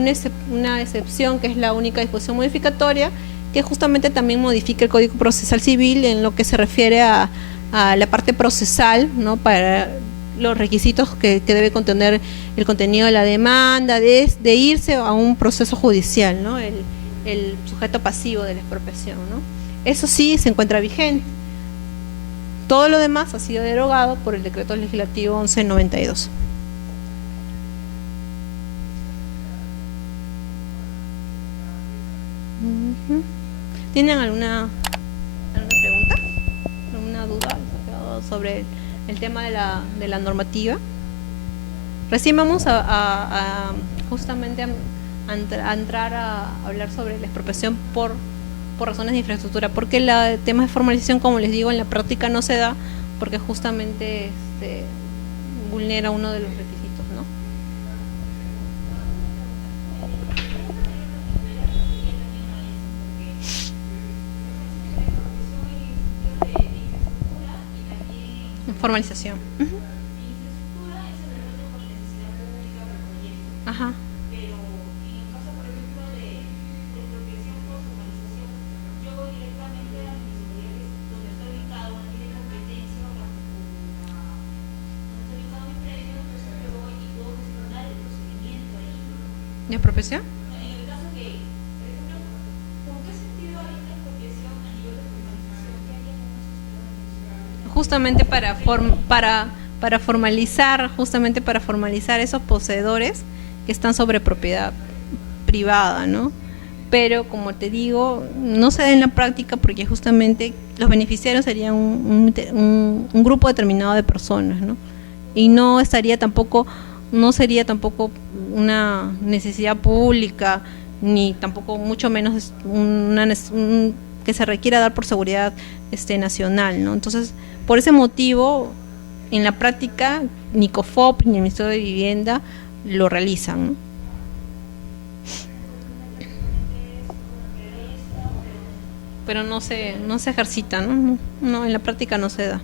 excepción, que es la única disposición modificatoria, que justamente también modifica el Código Procesal Civil en lo que se refiere a la parte procesal, ¿no? Para los requisitos que debe contener el contenido de la demanda, de irse a un proceso judicial, ¿no? El sujeto pasivo de la expropiación, ¿no? Eso sí se encuentra vigente. Todo lo demás ha sido derogado por el Decreto Legislativo 1192. ¿Tienen alguna pregunta? ¿Alguna duda sobre el tema de la normativa? Recién vamos justamente a entrar a hablar sobre la expropiación por razones de infraestructura, porque el tema de formalización, como les digo, en la práctica no se da, porque justamente vulnera uno de los requisitos, ¿no? Formalización. Ajá. Pero en el caso, por ejemplo, de expropiación por formalización, yo voy directamente a la municipalidad donde está ubicado, no tiene competencia donde está ubicado mi predio, entonces yo voy y puedo gestionar el procedimiento ahí. ¿De expropiación? En el caso que, por ejemplo, ¿con qué sentido hay una expropiación a nivel de formalización? ¿Qué haría con esos ciudadanos? Justamente para formalizar esos poseedores que están sobre propiedad privada, ¿no? Pero como te digo, no se da en la práctica, porque justamente los beneficiarios serían un grupo determinado de personas, ¿no? Y no sería tampoco una necesidad pública, ni tampoco mucho menos que se requiera dar por seguridad nacional, ¿no? Entonces, por ese motivo, en la práctica, ni COFOP ni el Ministerio de Vivienda lo realizan, ¿no? Pero no se ejercita, ¿no? No, en la práctica no se da.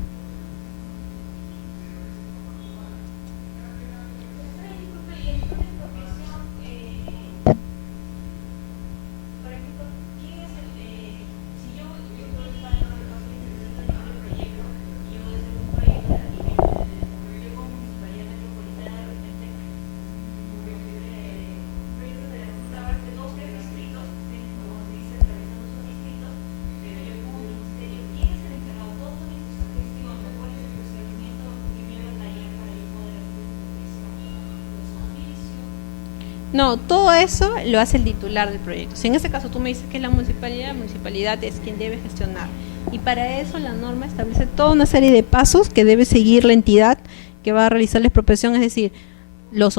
No, todo eso lo hace el titular del proyecto. Si en ese caso tú me dices que es la municipalidad es quien debe gestionar. Y para eso la norma establece toda una serie de pasos que debe seguir la entidad que va a realizar la expropiación, es decir, los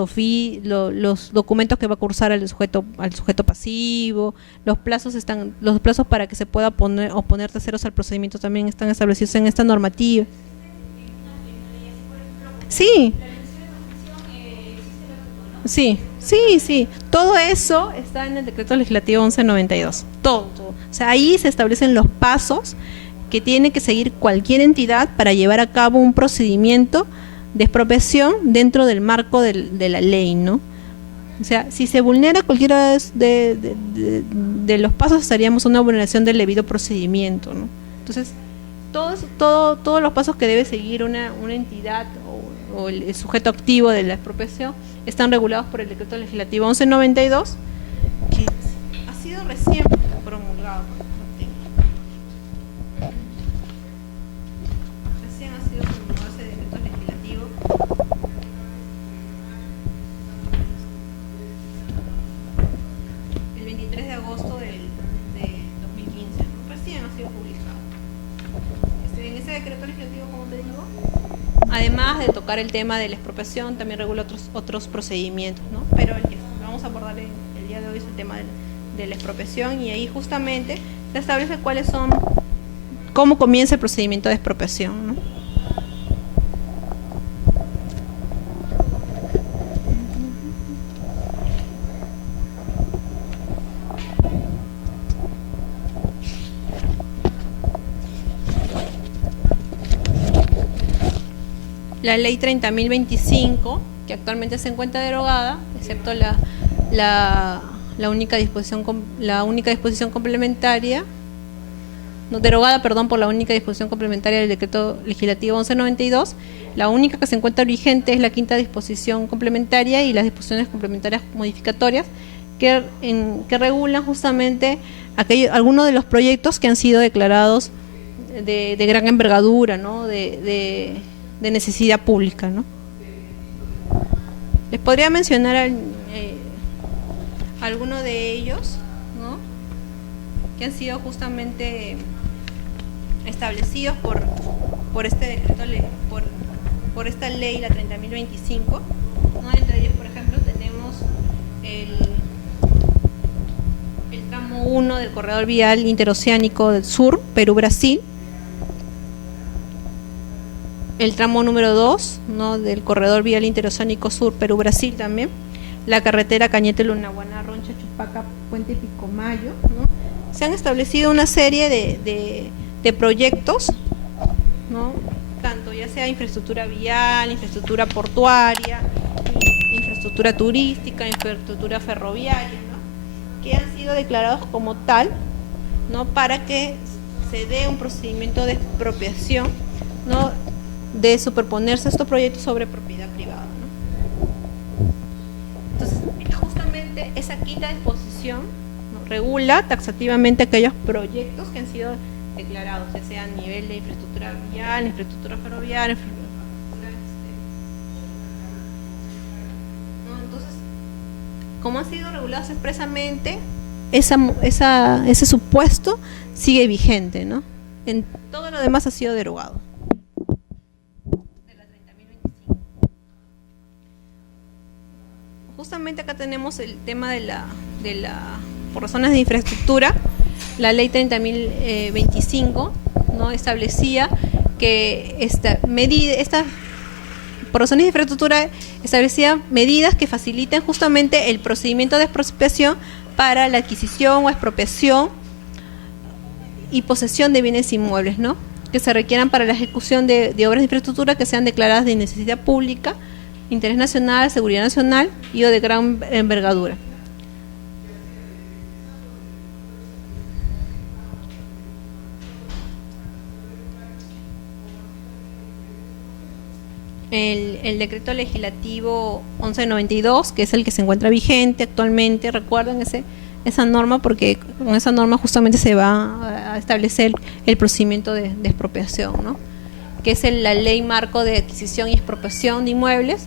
documentos que va a cursar al sujeto pasivo, los plazos para que se pueda oponer terceros al procedimiento también están establecidos en esta normativa. Sí. Sí, todo eso está en el Decreto Legislativo 1192, todo. O sea, ahí se establecen los pasos que tiene que seguir cualquier entidad para llevar a cabo un procedimiento de expropiación dentro del marco de la ley, ¿no? O sea, si se vulnera cualquiera de los pasos, estaríamos en una vulneración del debido procedimiento, ¿no? Entonces, todos los pasos que debe seguir una entidad o el sujeto activo de la expropiación están regulados por el Decreto Legislativo 1192, que ha sido recién promulgado. Recién ha sido promulgado ese Decreto Legislativo. El 23 de agosto de 2015, ¿no? Recién ha sido publicado. En ese Decreto Legislativo, como te digo, además de tocar el tema de la expropiación, también regula otros procedimientos, ¿no? Pero el que vamos a abordar el día de hoy es el tema de la expropiación, y ahí justamente se establece cómo comienza el procedimiento de expropiación, ¿no? La ley 30.025, que actualmente se encuentra derogada, excepto la única disposición complementaria, no, derogada, perdón, por la única disposición complementaria del decreto legislativo 1192. La única que se encuentra vigente es la quinta disposición complementaria y las disposiciones complementarias modificatorias que regulan justamente algunos de los proyectos que han sido declarados de gran envergadura, ¿no? de necesidad pública, ¿no? Les podría mencionar algunos de ellos, ¿no? Que han sido justamente establecidos por este decreto, por esta ley, la 30.025, ¿no? Entre ellos, por ejemplo, tenemos el tramo 1 del corredor vial interoceánico del sur, Perú-Brasil, el tramo número 2, ¿no? Del corredor vial interoceánico sur, Perú-Brasil también, la carretera Cañete-Lunahuaná, Roncha, Chupaca, Puente Picomayo, ¿no? Se han establecido una serie de proyectos, ¿no? Tanto ya sea infraestructura vial, infraestructura portuaria, infraestructura turística, infraestructura ferroviaria, ¿no? Que han sido declarados como tal, ¿no? Para que se dé un procedimiento de expropiación, ¿no? De superponerse estos proyectos sobre propiedad privada, ¿no? Entonces, justamente esa quinta disposición, ¿no? Regula taxativamente aquellos proyectos que han sido declarados, ya sea a nivel de infraestructura vial, infraestructura ferroviaria, ¿no? Entonces, como han sido regulados expresamente, ese supuesto sigue vigente, ¿no? En todo lo demás ha sido derogado. Justamente acá tenemos el tema por razones de infraestructura, la ley 30.025, ¿no? Establecía que por razones de infraestructura establecía medidas que faciliten justamente el procedimiento de expropiación para la adquisición o expropiación y posesión de bienes inmuebles, ¿no? Que se requieran para la ejecución de obras de infraestructura que sean declaradas de necesidad pública, interés nacional, seguridad nacional y o de gran envergadura. El decreto legislativo 1192, que es el que se encuentra vigente actualmente, recuerden esa norma, porque con esa norma justamente se va a establecer el procedimiento de expropiación, ¿no? Que es la ley marco de adquisición y expropiación de inmuebles.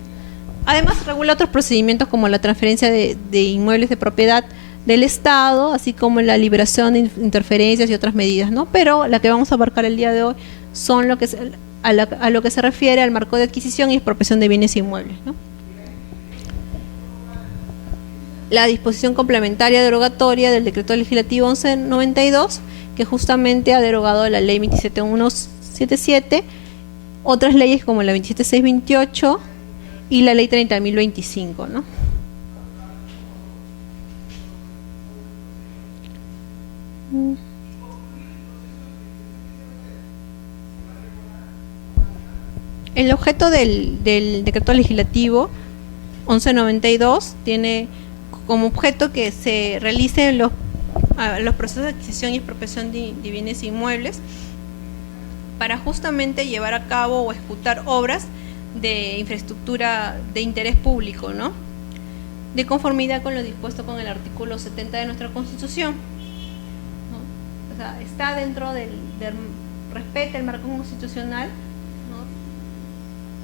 Además regula otros procedimientos como la transferencia de inmuebles de propiedad del Estado, así como la liberación de interferencias y otras medidas, ¿no? Pero la que vamos a abarcar el día de hoy son a lo que se refiere al marco de adquisición y expropiación de bienes inmuebles, ¿no? La disposición complementaria derogatoria del decreto legislativo 1192, que justamente ha derogado la ley 27177, otras leyes como la 27628 y la ley 30.025, ¿no? El objeto del decreto legislativo 1192 tiene como objeto que se realicen los procesos de adquisición y expropiación de bienes inmuebles para justamente llevar a cabo o ejecutar obras de infraestructura de interés público, ¿no? De conformidad con lo dispuesto con el artículo 70 de nuestra Constitución, ¿no? O sea, está dentro respeta el marco constitucional, ¿no?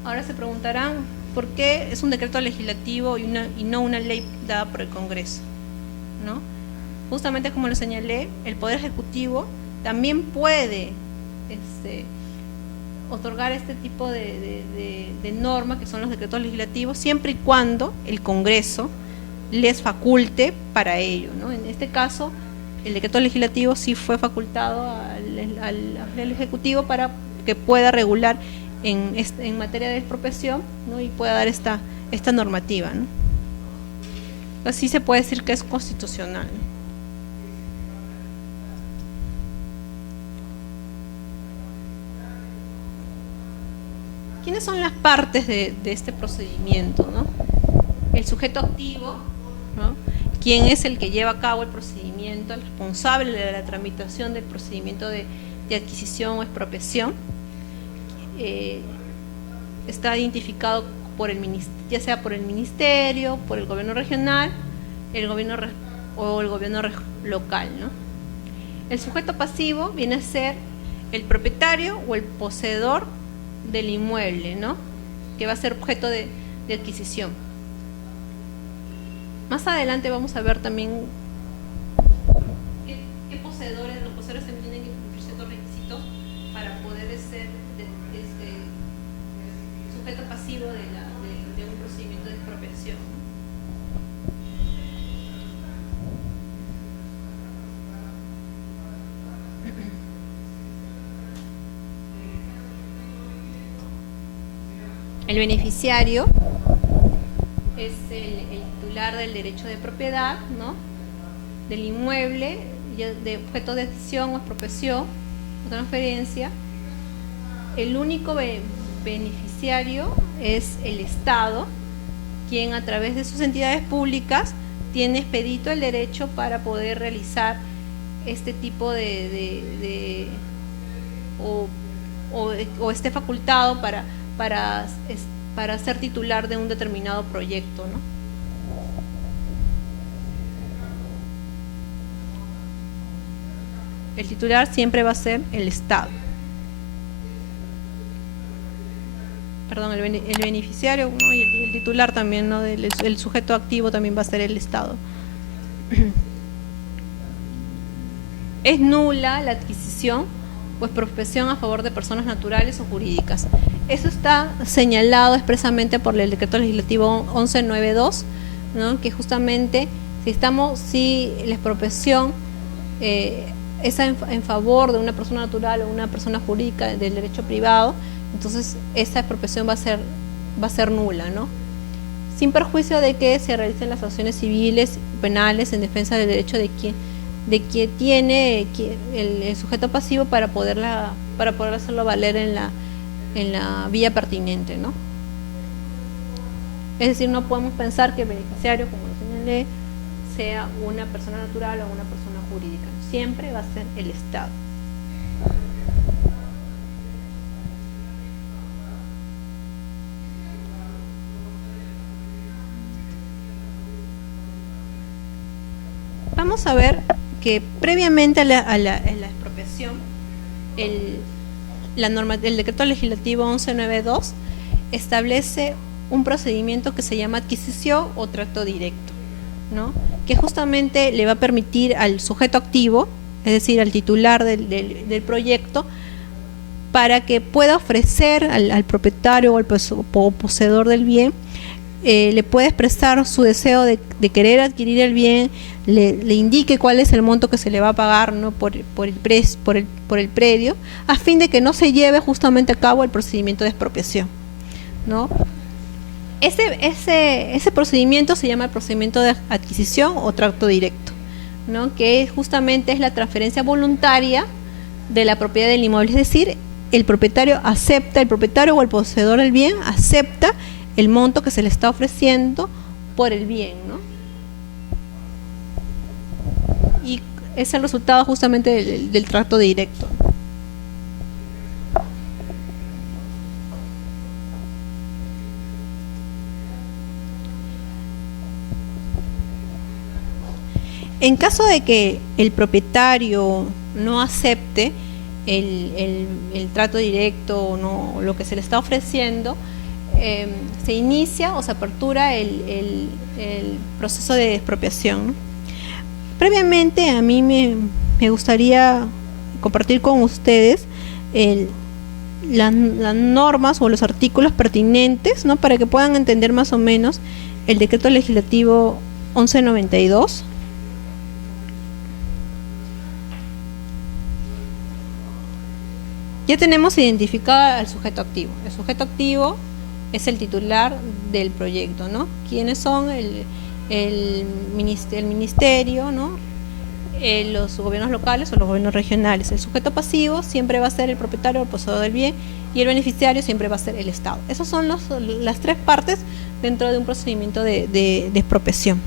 Ahora se preguntarán por qué es un decreto legislativo y no una ley dada por el Congreso, ¿no? Justamente como lo señalé, el Poder Ejecutivo también puede otorgar este tipo de normas que son los decretos legislativos, siempre y cuando el Congreso les faculte para ello, ¿no? En este caso, el decreto legislativo sí fue facultado al Ejecutivo para que pueda regular en materia de expropiación, ¿no? Y pueda dar esta normativa, ¿no? Así se puede decir que es constitucional, ¿no? ¿Quiénes son las partes de este procedimiento, ¿no? El sujeto activo, ¿no? ¿Quién es el que lleva a cabo el procedimiento, el responsable de la tramitación del procedimiento de adquisición o expropiación? Está identificado por ya sea por el ministerio, por el gobierno regional, o el gobierno local, ¿no? El sujeto pasivo viene a ser el propietario o el poseedor del inmueble, ¿no? Que va a ser objeto de adquisición. Más adelante vamos a ver también qué poseedores, los poseedores también tienen que cumplir ciertos requisitos para poder ser sujeto pasivo de un procedimiento de expropiación. El beneficiario es el titular del derecho de propiedad, ¿no? Del inmueble, de objeto de adquisición o expropiación o transferencia. El único beneficiario es el Estado, quien a través de sus entidades públicas tiene expedito el derecho para poder realizar este tipo o esté facultado para ser titular de un determinado proyecto, ¿no? El titular siempre va a ser el Estado. Perdón, el beneficiario, ¿no? Y el titular también, ¿no? El sujeto activo también va a ser el Estado. Es nula la adquisición o expropiación a favor de personas naturales o jurídicas. Eso está señalado expresamente por el decreto legislativo 1192, ¿no? Que justamente si la expropiación es en favor de una persona natural o una persona jurídica del derecho privado, entonces esa expropiación va a ser nula, ¿no? Sin perjuicio de que se realicen las acciones civiles, penales en defensa del derecho de quien tiene el sujeto pasivo para poder hacerlo valer en la vía pertinente, ¿no? Es decir, no podemos pensar que el beneficiario, como lo señalé, sea una persona natural o una persona jurídica. Siempre va a ser el Estado. Vamos a ver que previamente a la expropiación, el decreto legislativo 1192 establece un procedimiento que se llama adquisición o trato directo, ¿no? Que justamente le va a permitir al sujeto activo, es decir, al titular del proyecto, para que pueda ofrecer al propietario o al poseedor del bien, le puede expresar su deseo de querer adquirir el bien, le indique cuál es el monto que se le va a pagar, ¿no? por el predio, a fin de que no se lleve justamente a cabo el procedimiento de expropiación, ¿no? Ese procedimiento se llama el procedimiento de adquisición o trato directo, ¿no? Que justamente es la transferencia voluntaria de la propiedad del inmueble, es decir, el propietario o el poseedor del bien acepta el monto que se le está ofreciendo por el bien, ¿no? Y es el resultado justamente del trato directo. En caso de que el propietario no acepte el trato directo o no, lo que se le está ofreciendo, se inicia o se apertura el proceso de expropiación. Previamente a mí me gustaría compartir con ustedes las normas o los artículos pertinentes, ¿no? Para que puedan entender más o menos el decreto legislativo 1192. Ya tenemos identificado al sujeto activo. El sujeto activo es el titular del proyecto, ¿no? ¿Quiénes son? El ministerio, ¿no? los gobiernos locales o los gobiernos regionales. El sujeto pasivo siempre va a ser el propietario o el poseedor del bien, y el beneficiario siempre va a ser el Estado. Esas son las tres partes dentro de un procedimiento de expropiación.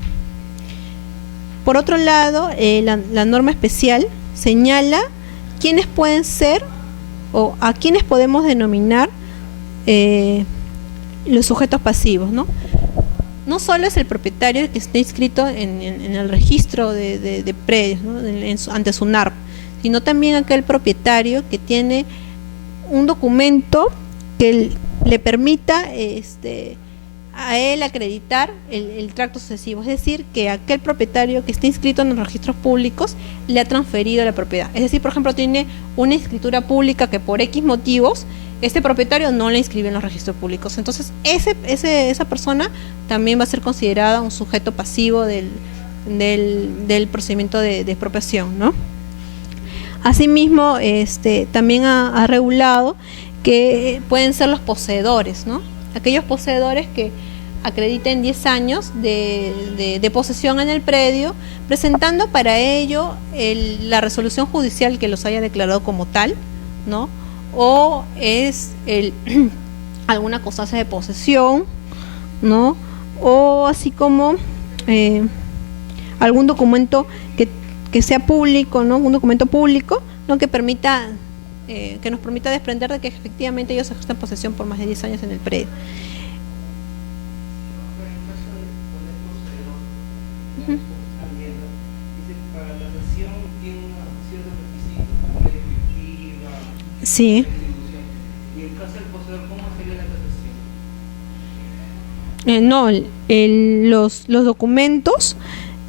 Por otro lado, la norma especial señala quiénes pueden ser o a quiénes podemos denominar los sujetos pasivos, ¿no? No solo es el propietario que está inscrito en el registro de predios, ¿no? Ante SUNARP, sino también aquel propietario que tiene un documento que le permita a él acreditar el tracto sucesivo, es decir, que aquel propietario que esté inscrito en los registros públicos le ha transferido la propiedad. Es decir, por ejemplo, tiene una escritura pública que por X motivos este propietario no la inscribió en los registros públicos. Entonces, esa persona también va a ser considerada un sujeto pasivo del procedimiento de expropiación, ¿no? Asimismo, también ha regulado que pueden ser los poseedores, ¿no? Aquellos poseedores que acrediten 10 años de posesión en el predio, presentando para ello la resolución judicial que los haya declarado como tal, ¿no? O es alguna constancia de posesión, ¿no? O así como algún documento que sea público, ¿no? Un documento público, ¿no? Que nos permita desprender de que efectivamente ellos ejercen posesión por más de 10 años en el predio. Sí. Y en caso del poseedor, ¿cómo sería la No, tasación? los documentos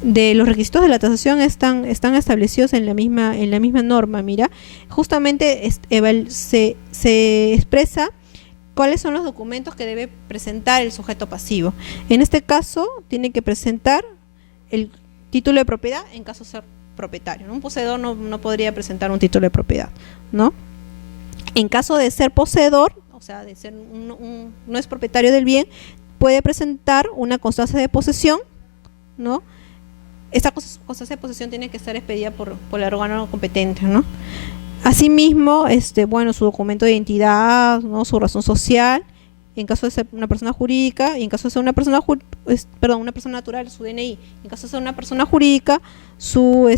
de los requisitos de la tasación están establecidos en la misma norma. Mira, justamente se expresa cuáles son los documentos que debe presentar el sujeto pasivo. En este caso, tiene que presentar el título de propiedad en caso de ser propietario, ¿no? Un poseedor no podría presentar un título de propiedad, ¿no? En caso de ser poseedor, o sea, de ser no es propietario del bien, puede presentar una constancia de posesión, ¿no? Esta constancia de posesión tiene que estar expedida por el órgano competente, ¿no? Asimismo, su documento de identidad, ¿no? Su razón social, en caso de ser una persona jurídica, y en caso de ser una persona natural, su DNI. En caso de ser una persona jurídica, su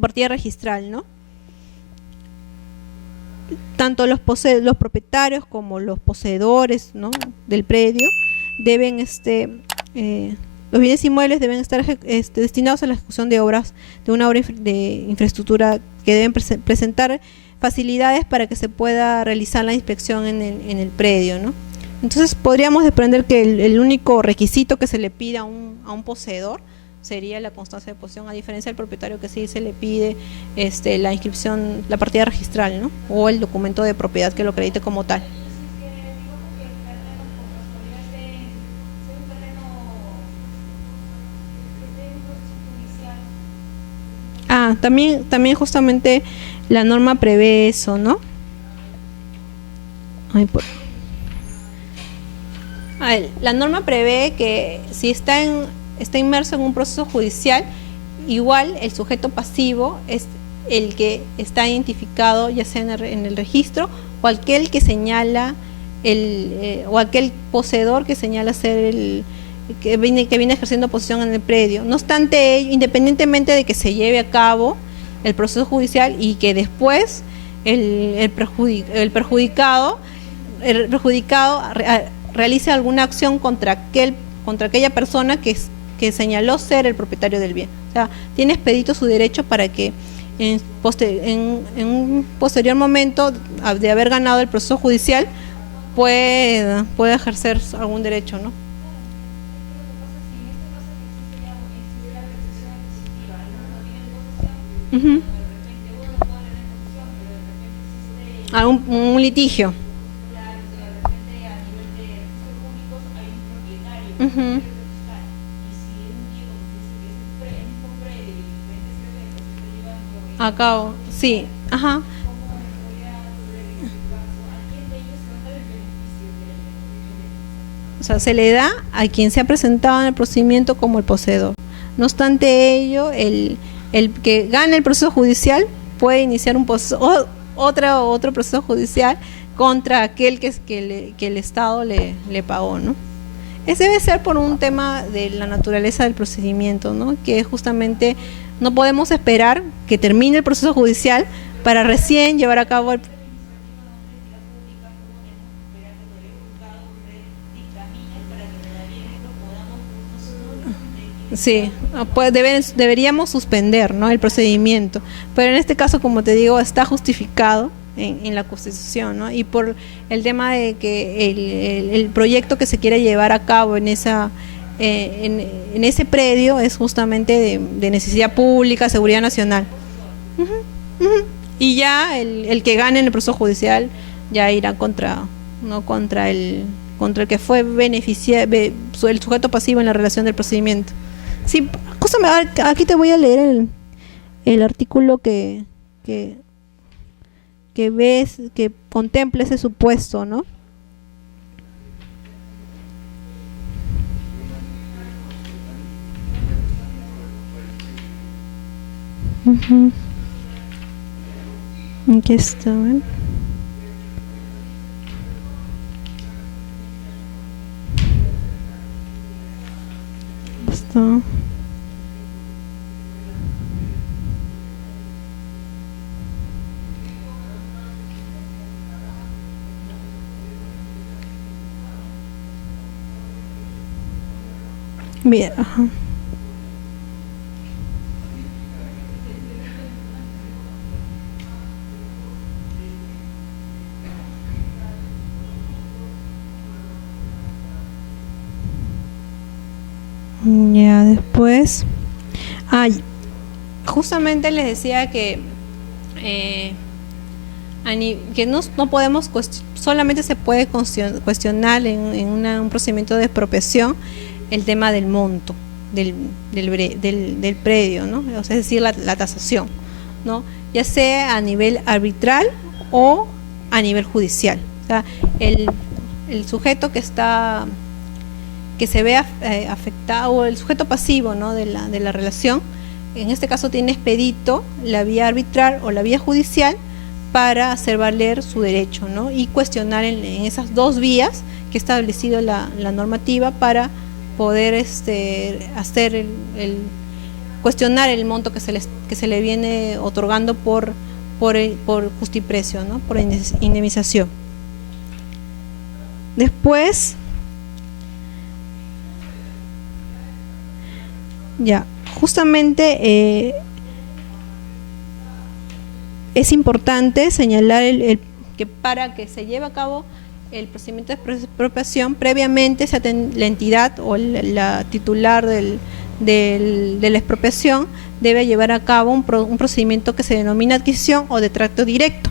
partida registral, ¿no? Tanto los propietarios como los poseedores, ¿no? del predio deben los bienes inmuebles deben estar destinados a la ejecución de obras, de una obra de infraestructura, que deben presentar facilidades para que se pueda realizar la inspección en el predio, ¿no? Entonces podríamos desprender que el único requisito que se le pide a un poseedor sería la constancia de posesión, a diferencia del propietario, que sí se le pide la inscripción, la partida registral, ¿no? O el documento de propiedad que lo acredite como tal. También justamente la norma prevé eso, ¿no? La norma prevé que si está inmerso en un proceso judicial, igual el sujeto pasivo es el que está identificado ya sea en el registro, o aquel que señala o aquel poseedor que señala ser el que viene ejerciendo posesión en el predio. No obstante ello, independientemente de que se lleve a cabo el proceso judicial y que después el perjudicado realice alguna acción contra aquella persona que señaló ser el propietario del bien. O sea, tiene expedito su derecho para que en un posterior momento de haber ganado el proceso judicial pueda ejercer algún derecho, ¿no? Uh-huh. Un litigio. Uh-huh. A cabo, sí, ajá. O sea, se le da a quien se ha presentado en el procedimiento como el poseedor. No obstante ello, el que gane el proceso judicial puede iniciar un proceso, otro proceso judicial contra aquel que el Estado le pagó, ¿no? Ese debe ser por un tema de la naturaleza del procedimiento, ¿no? Que justamente no podemos esperar que termine el proceso judicial para recién llevar a cabo el... Sí, pues deberíamos suspender, ¿no?, el procedimiento, pero en este caso, como te digo, está justificado en la Constitución, ¿no? Y por el tema de que el proyecto que se quiere llevar a cabo en ese predio es justamente de necesidad pública, seguridad nacional. Y ya el que gane en el proceso judicial ya irá contra el que fue el sujeto pasivo en la relación del procedimiento. Sí, aquí te voy a leer el artículo que ves, que contempla ese supuesto, ¿no? Aquí está, ¿ven? Está. Bien, ajá. Ya después, justamente les decía que no podemos solamente se puede cuestionar en un procedimiento de expropiación el tema del monto del predio, ¿no? O sea, es decir, la tasación, ¿no? Ya sea a nivel arbitral o a nivel judicial. O sea, el sujeto que se ve afectado, o el sujeto pasivo, ¿no?, de la relación, en este caso tiene expedito la vía arbitral o la vía judicial para hacer valer su derecho, ¿no?, y cuestionar en esas dos vías que ha establecido la normativa para poder hacer cuestionar el monto que se le viene otorgando por justiprecio, ¿no?, por indemnización. Después, ya, justamente es importante señalar que para que se lleve a cabo el procedimiento de expropiación, previamente la entidad o la titular de la expropiación debe llevar a cabo un procedimiento que se denomina adquisición o de tracto directo,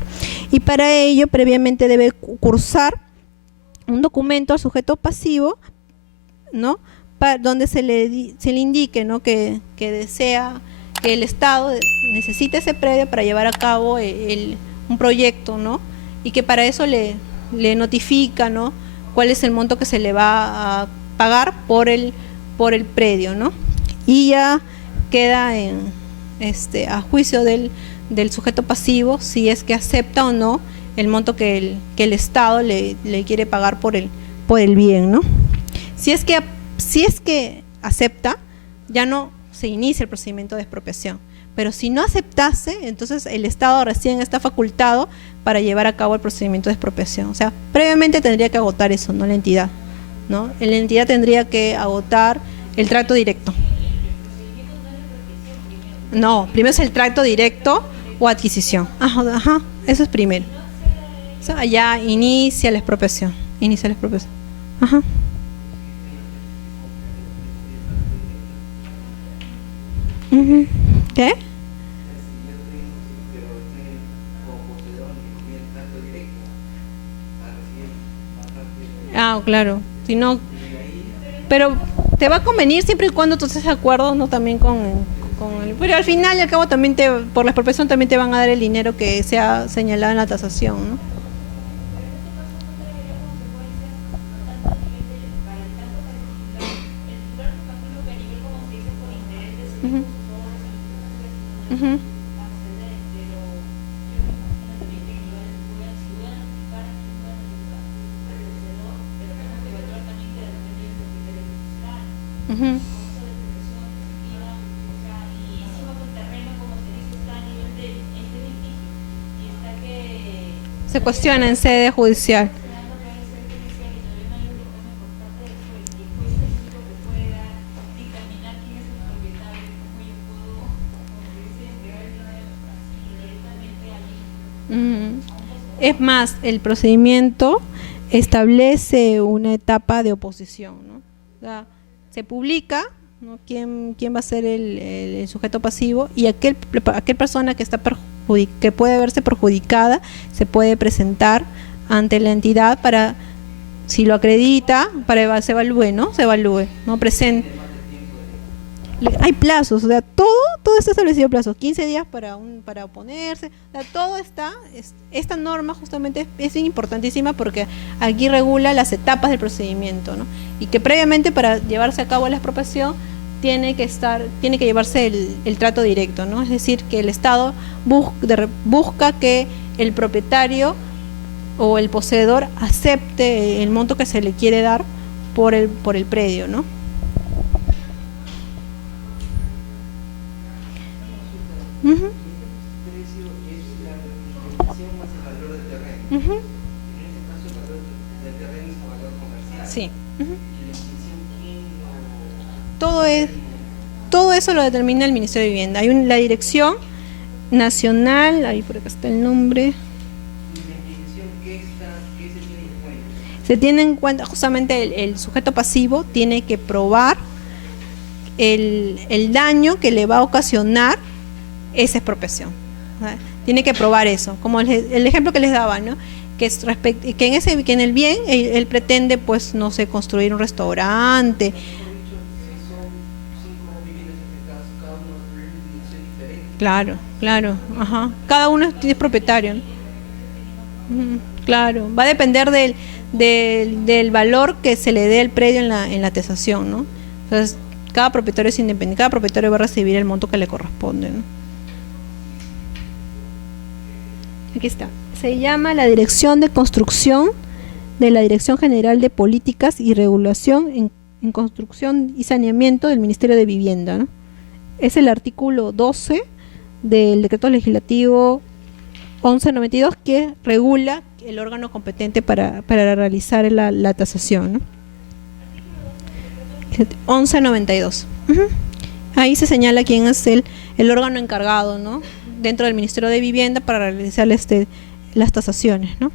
y para ello previamente debe cursar un documento al sujeto pasivo, ¿no?, donde se le indique, ¿no?, que desea, que el Estado necesita ese predio para llevar a cabo un proyecto, ¿no?, y que para eso le notifica, ¿no?, cuál es el monto que se le va a pagar por el predio, ¿no? Y ya queda a juicio del sujeto pasivo si es que acepta o no el monto que el Estado le quiere pagar por el bien, ¿no? Si es que acepta, ya no se inicia el procedimiento de expropiación. Pero si no aceptase, entonces el Estado recién está facultado para llevar a cabo el procedimiento de expropiación. O sea, previamente tendría que agotar eso, no la entidad, ¿no? La entidad tendría que agotar el trato directo. No, primero es el trato directo o adquisición. Ajá, eso es primero. O sea, ya inicia la expropiación. Ajá. ¿Qué? Claro. Si no, pero te va a convenir siempre y cuando tú estés de acuerdo, ¿no?, también con el, pero al final y al cabo también por la expropiación también te van a dar el dinero que sea señalado en la tasación, ¿no? Ujú. y encima que el terreno, como se dice, está a nivel de este edificio y está que Se cuestiona en sede judicial. esperando que haya ser judicial y todavía no hay un dictamen por parte del juez y el juez es el único que puede dictaminar quién es el propietario, cómo yo puedo, como se dice, entregar el dinero así directamente a mí. Ujú. Es más, el procedimiento establece una etapa de oposición, ¿no? O sea, se publica, ¿no? quién va a ser el sujeto pasivo, y aquel persona que está que puede verse perjudicada se puede presentar ante la entidad para, si lo acredita, para se evalúe, ¿no? Se evalúe, ¿no? Presente. Hay plazos, o sea, todo está establecido plazos, 15 días para oponerse, o sea, todo está, esta norma justamente es importantísima porque aquí regula las etapas del procedimiento, ¿no? Y que previamente para llevarse a cabo la expropiación tiene que llevarse el trato directo, ¿no? Es decir, que el Estado busca que el propietario o el poseedor acepte el monto que se le quiere dar por el predio, ¿no? Uh-huh. Precio es la representación más el valor del terreno. Uh-huh. En este caso el valor del terreno es el valor comercial. Sí. Uh-huh. Y la extinción, ¿quién lo...? Todo eso lo determina el Ministerio de Vivienda. Hay la Dirección Nacional, ahí por acá está el nombre. ¿Y la extinción qué se tiene en cuenta? Se tiene en cuenta justamente el sujeto pasivo tiene que probar el daño que le va a ocasionar esa expropiación. ¿Verdad? Tiene que probar eso, como el ejemplo que les daba, ¿no? Que en el bien él pretende, pues, no sé, construir un restaurante. Mejor dicho, si son 5 viviendas afectadas, cada uno va a tener una dirección diferente. Claro, ajá. Cada uno es propietario, ¿no? Claro, va a depender del valor que se le dé al predio en la tasación, ¿no? Entonces, cada propietario es independiente, cada propietario va a recibir el monto que le corresponde, ¿no? Aquí está. Se llama la Dirección de Construcción de la Dirección General de Políticas y Regulación en Construcción y Saneamiento del Ministerio de Vivienda, ¿no? Es el artículo 12 del Decreto Legislativo 1192 que regula el órgano competente para realizar la tasación, ¿no? 1192. Uh-huh. Ahí se señala quién es el órgano encargado, ¿no? Dentro del Ministerio de Vivienda para realizar las tasaciones, ¿no?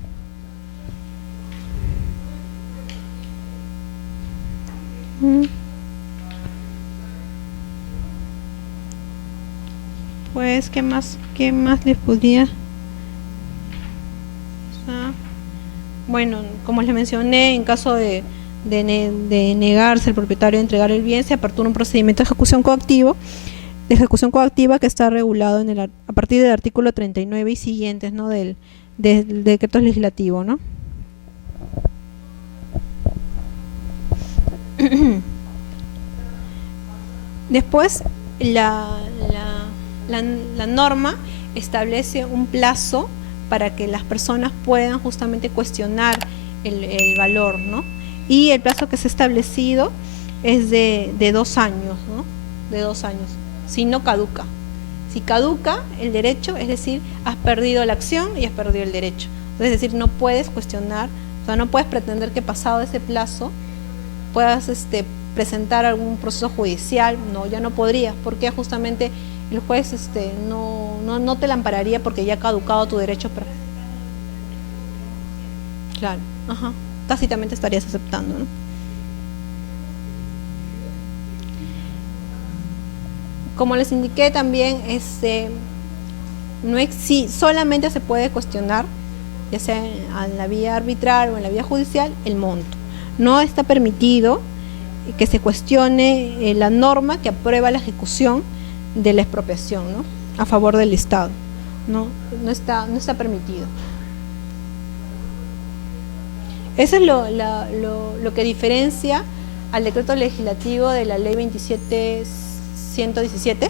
Pues, ¿qué más les podría? Bueno, como les mencioné, en caso de negarse el propietario a entregar el bien, se apertura un procedimiento de ejecución coactiva que está regulado a partir del artículo 39 y siguientes, ¿no? del decreto legislativo, ¿no? Después la norma establece un plazo para que las personas puedan justamente cuestionar el valor, ¿no? Y el plazo que se ha establecido es de 2 años, ¿no? De 2 años. Si no caduca. Si caduca el derecho, es decir, has perdido la acción y has perdido el derecho. Entonces, es decir, no puedes cuestionar, o sea, no puedes pretender que pasado ese plazo puedas presentar algún proceso judicial. No, ya no podrías, porque justamente el juez no te la ampararía porque ya ha caducado tu derecho. Claro, ajá. Tácitamente estarías aceptando, ¿no? Como les indiqué también, solamente se puede cuestionar, ya sea en la vía arbitral o en la vía judicial, el monto. No está permitido que se cuestione la norma que aprueba la ejecución de la expropiación, ¿no? A favor del Estado. No está permitido. Eso es lo que diferencia al decreto legislativo de la ley 27.117,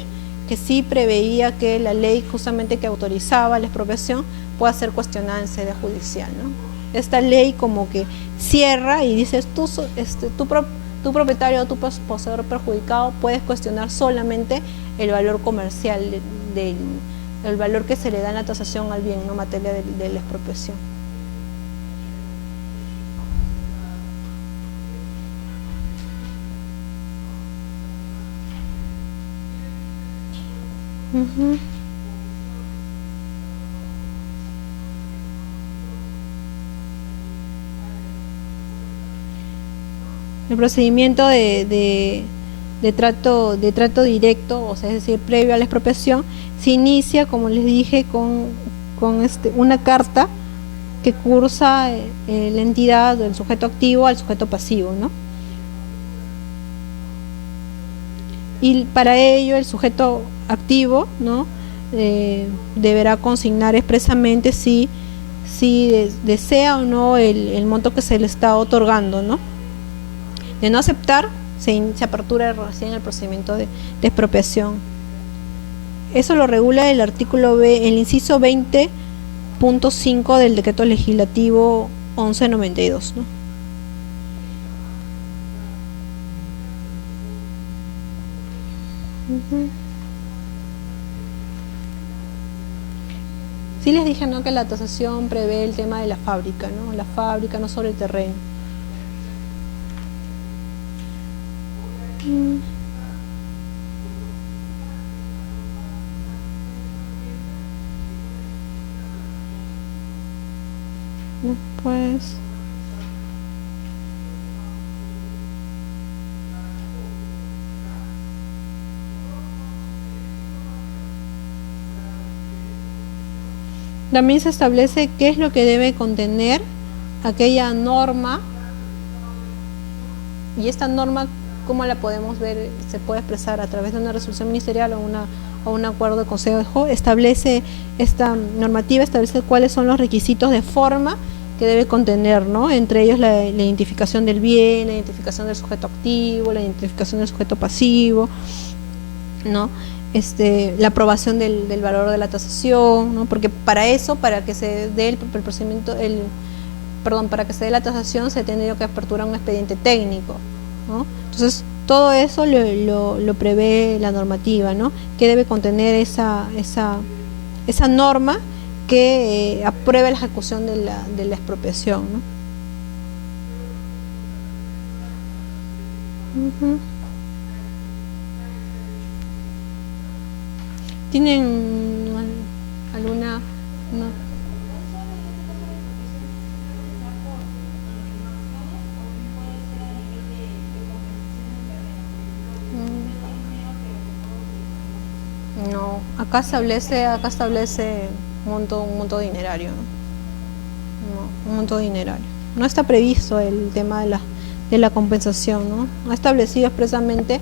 que sí preveía que la ley justamente que autorizaba la expropiación pueda ser cuestionada en sede judicial, ¿no? Esta ley como que cierra y dice, tú propietario o tú poseedor perjudicado puedes cuestionar solamente el valor comercial el valor que se le da en la tasación al bien, no materia de la expropiación. Uh-huh. El procedimiento de trato directo, o sea, es decir, previo a la expropiación, se inicia, como les dije, con una carta que cursa la entidad del sujeto activo al sujeto pasivo, ¿no? Y para ello el sujeto activo, ¿no? Deberá consignar expresamente si desea o no el monto que se le está otorgando, ¿no? De no aceptar, se apertura recién el procedimiento de expropiación. Eso lo regula el artículo B, el inciso 20.5 del decreto legislativo 1192, ¿no? Sí les dije, ¿no?, que la tasación prevé el tema de la fábrica, ¿no? La fábrica, no sobre el terreno. Después también se establece qué es lo que debe contener aquella norma, y esta norma, ¿cómo la podemos ver? Se puede expresar a través de una resolución ministerial o un acuerdo de consejo. Establece esta normativa, establece cuáles son los requisitos de forma que debe contener, ¿no? Entre ellos la identificación del bien, la identificación del sujeto activo, la identificación del sujeto pasivo, ¿no? La aprobación del valor de la tasación, ¿no? Porque para eso, para que se dé el procedimiento, para que se dé la tasación, se ha tenido que aperturar un expediente técnico, ¿no? Entonces, todo eso lo prevé la normativa, ¿no? Que debe contener esa norma que apruebe la ejecución de la expropiación, ¿no? ¿Tienen alguna? No. No, acá establece un monto dinerario, ¿no? No, un monto dinerario. No está previsto el tema de la compensación, ¿no? No ha establecido expresamente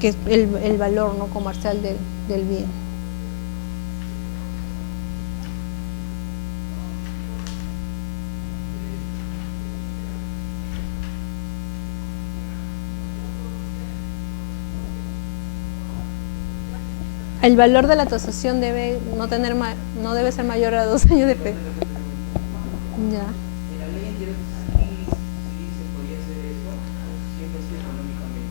que el valor, ¿no?, comercial del bien. El valor de la tasación no debe ser mayor a 2 años de fe. Ya. En la ley anterior sí se podía hacer eso, o siempre ha sido económicamente.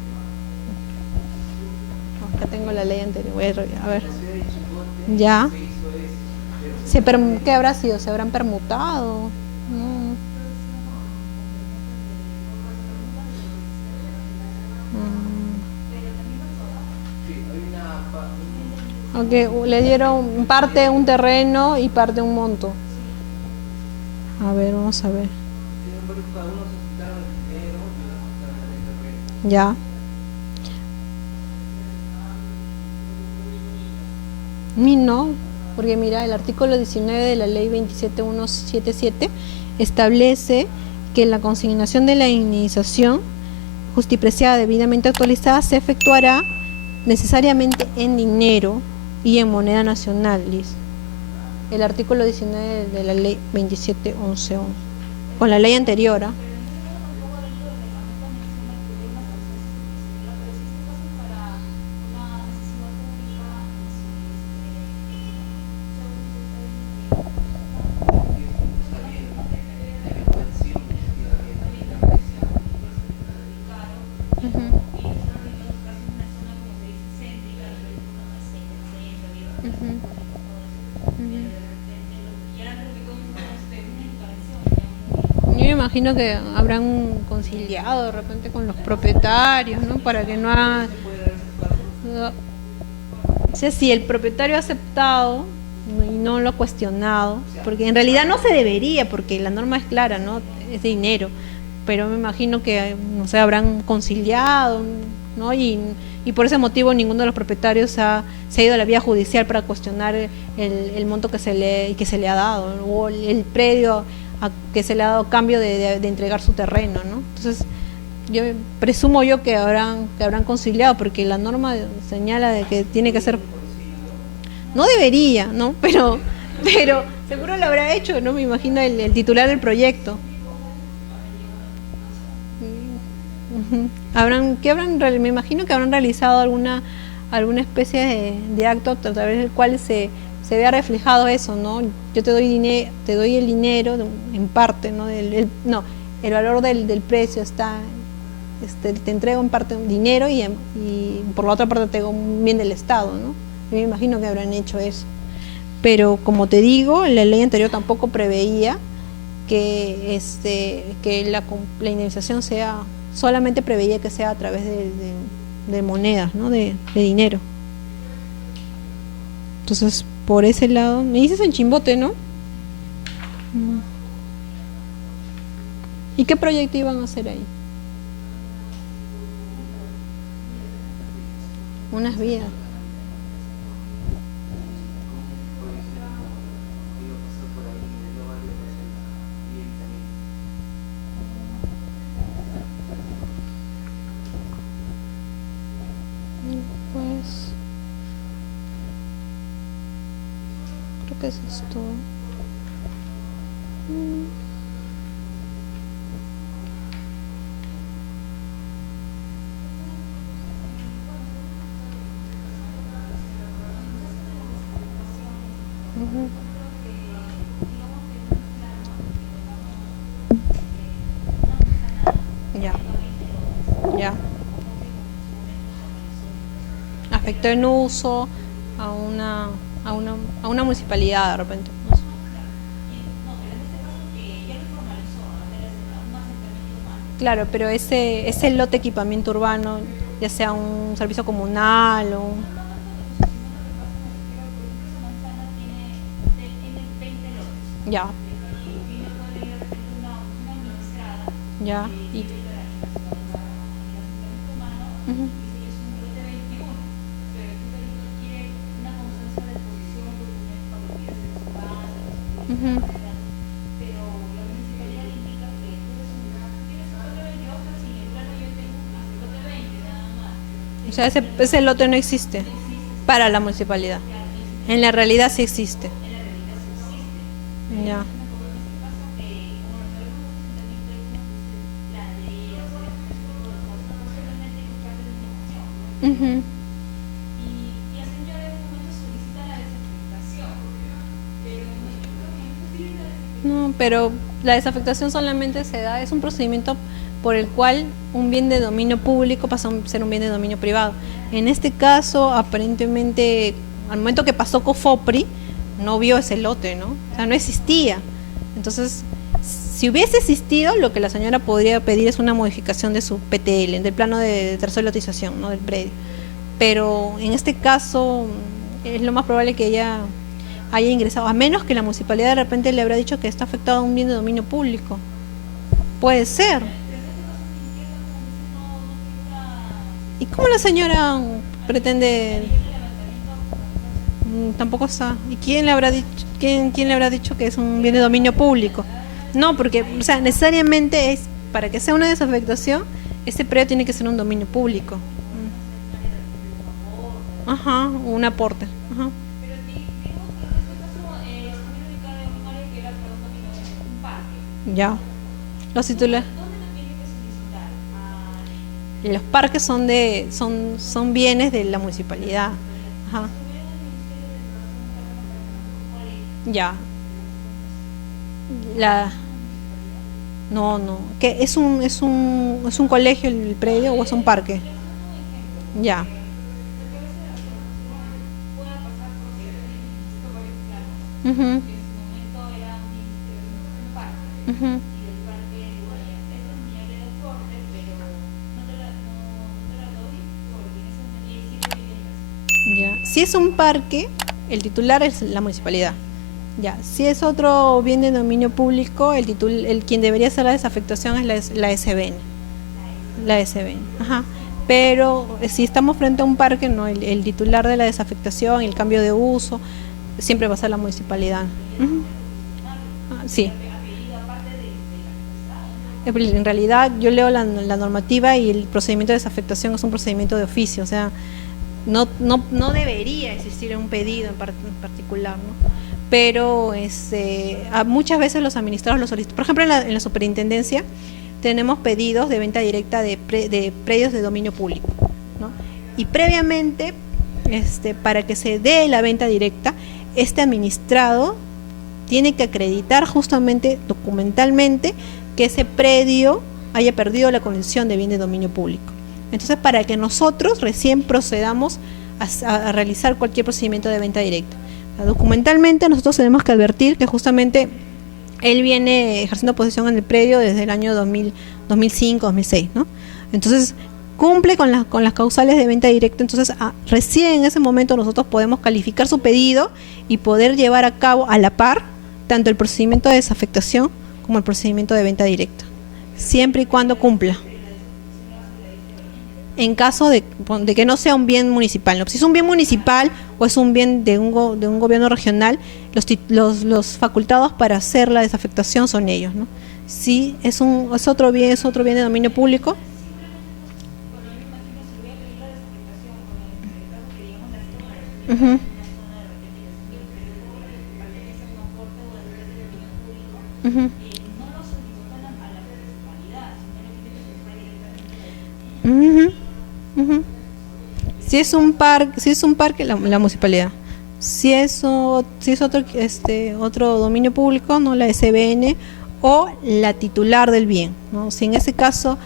Acá tengo la ley anterior, voy a ver. En la ciudad de Chimbote Ya. se hizo eso, pero ¿Qué habrá sido? ¿Se habrán permutado? No. sí, hay una Okay, le dieron parte un terreno y parte un monto. A ver, vamos a ver. cada uno se quitaron el dinero y otros se quitaron el terreno. Ya. No, porque mira, el artículo 19 de la ley 27177 establece que la consignación de la indemnización justipreciada debidamente actualizada se efectuará necesariamente en dinero y en moneda nacional, dice el artículo 19 de la ley 2711, con la ley anterior, ¿eh? me imagino que habrán conciliado de repente con los propietarios, ¿no? Para que no haga... O sea, si el propietario ha aceptado y no lo ha cuestionado, porque en realidad no se debería, porque la norma es clara, ¿no? Es dinero, pero me imagino que, no sé, habrán conciliado, ¿no? Y por ese motivo ninguno de los propietarios se ha ido a la vía judicial para cuestionar el monto que se le ha dado, ¿no? O el predio que se le ha dado a cambio de entregar su terreno, ¿no? Entonces, yo presumo yo que habrán conciliado, porque la norma señala de que tiene que ser, no debería, ¿no? Pero seguro lo habrá hecho, ¿no? Me imagino el titular del proyecto. Me imagino que habrán realizado alguna especie de acto a través del cual se vea reflejado eso, ¿no? Yo te doy el dinero en parte, ¿no? El valor del precio está, te entrego en parte un dinero y por la otra parte te tengo un bien del Estado, ¿no? Yo me imagino que habrán hecho eso. Pero como te digo, la ley anterior tampoco preveía que la indemnización sea, solamente preveía que sea a través de monedas, ¿no? De dinero. Entonces, por ese lado, me dices en Chimbote, ¿no? ¿Y qué proyecto iban a hacer ahí? Unas vías. Pues creo que eso es todo. Ya. Ya. Afectó en uso a una municipalidad de repente. No sé. Claro, pero ese lote de equipamiento urbano, ya sea un servicio comunal o ya. Ya. Ujú. Ujú. O sea, ese lote no existe para la municipalidad. En la realidad sí existe. Ya. Ujú. No, pero la desafectación solamente se da, es un procedimiento por el cual un bien de dominio público pasa a ser un bien de dominio privado. En este caso, aparentemente, al momento que pasó Cofopri, no vio ese lote, ¿no? O sea, no existía. Entonces, si hubiese existido, lo que la señora podría pedir es una modificación de su PTL, del plano de tercera lotización, ¿no? Del predio. Pero en este caso, es lo más probable que ella haya ingresado, a menos que la municipalidad de repente le habrá dicho que está afectado a un bien de dominio público. Puede ser. ¿Y cómo la señora pretende? Tampoco está. ¿Y quién le habrá dicho, quién le habrá dicho que es un bien de dominio público? No, porque, o sea, necesariamente es, para que sea una desafectación, ese predio tiene que ser un dominio público. Ajá, un aporte. Ajá. Ya. Los titulares. Los parques son bienes de la municipalidad. Ajá. Ya. No. ¿Qué es un colegio el predio o es un parque? Ya. Mhm. Mhm. Si es un parque, el titular es la municipalidad. Ya, si es otro bien de dominio público, quien debería hacer la desafectación es la SBN. La SBN, ajá. Pero si estamos frente a un parque, no, el titular de la desafectación, el cambio de uso, siempre va a ser la municipalidad. Uh-huh. Sí. En realidad yo leo la normativa y el procedimiento de desafectación es un procedimiento de oficio, o sea, no debería existir un pedido en particular, ¿no? Pero muchas veces los administrados lo solicitan. Por ejemplo, en la superintendencia tenemos pedidos de venta directa de predios de dominio público, ¿no? Y previamente, para que se dé la venta directa, este administrado tiene que acreditar justamente documentalmente que ese predio haya perdido la condición de bien de dominio público. Entonces, para que nosotros recién procedamos a realizar cualquier procedimiento de venta directa. O sea, documentalmente nosotros tenemos que advertir que justamente él viene ejerciendo posesión en el predio desde el año 2005, 2006, ¿no? Entonces, cumple con las causales de venta directa, entonces recién en ese momento nosotros podemos calificar su pedido y poder llevar a cabo a la par tanto el procedimiento de desafectación como el procedimiento de venta directa, siempre y cuando cumpla. En caso de que no sea un bien municipal, ¿no? Si es un bien municipal o es un bien de un gobierno regional, los facultados para hacer la desafectación son ellos, ¿no? Si es otro bien de dominio público. Uh-huh. Uh-huh. Uh-huh. Uh-huh. Si es un parque, la municipalidad. Si es otro dominio público, no, la SBN o la titular del bien, ¿no? Si en ese caso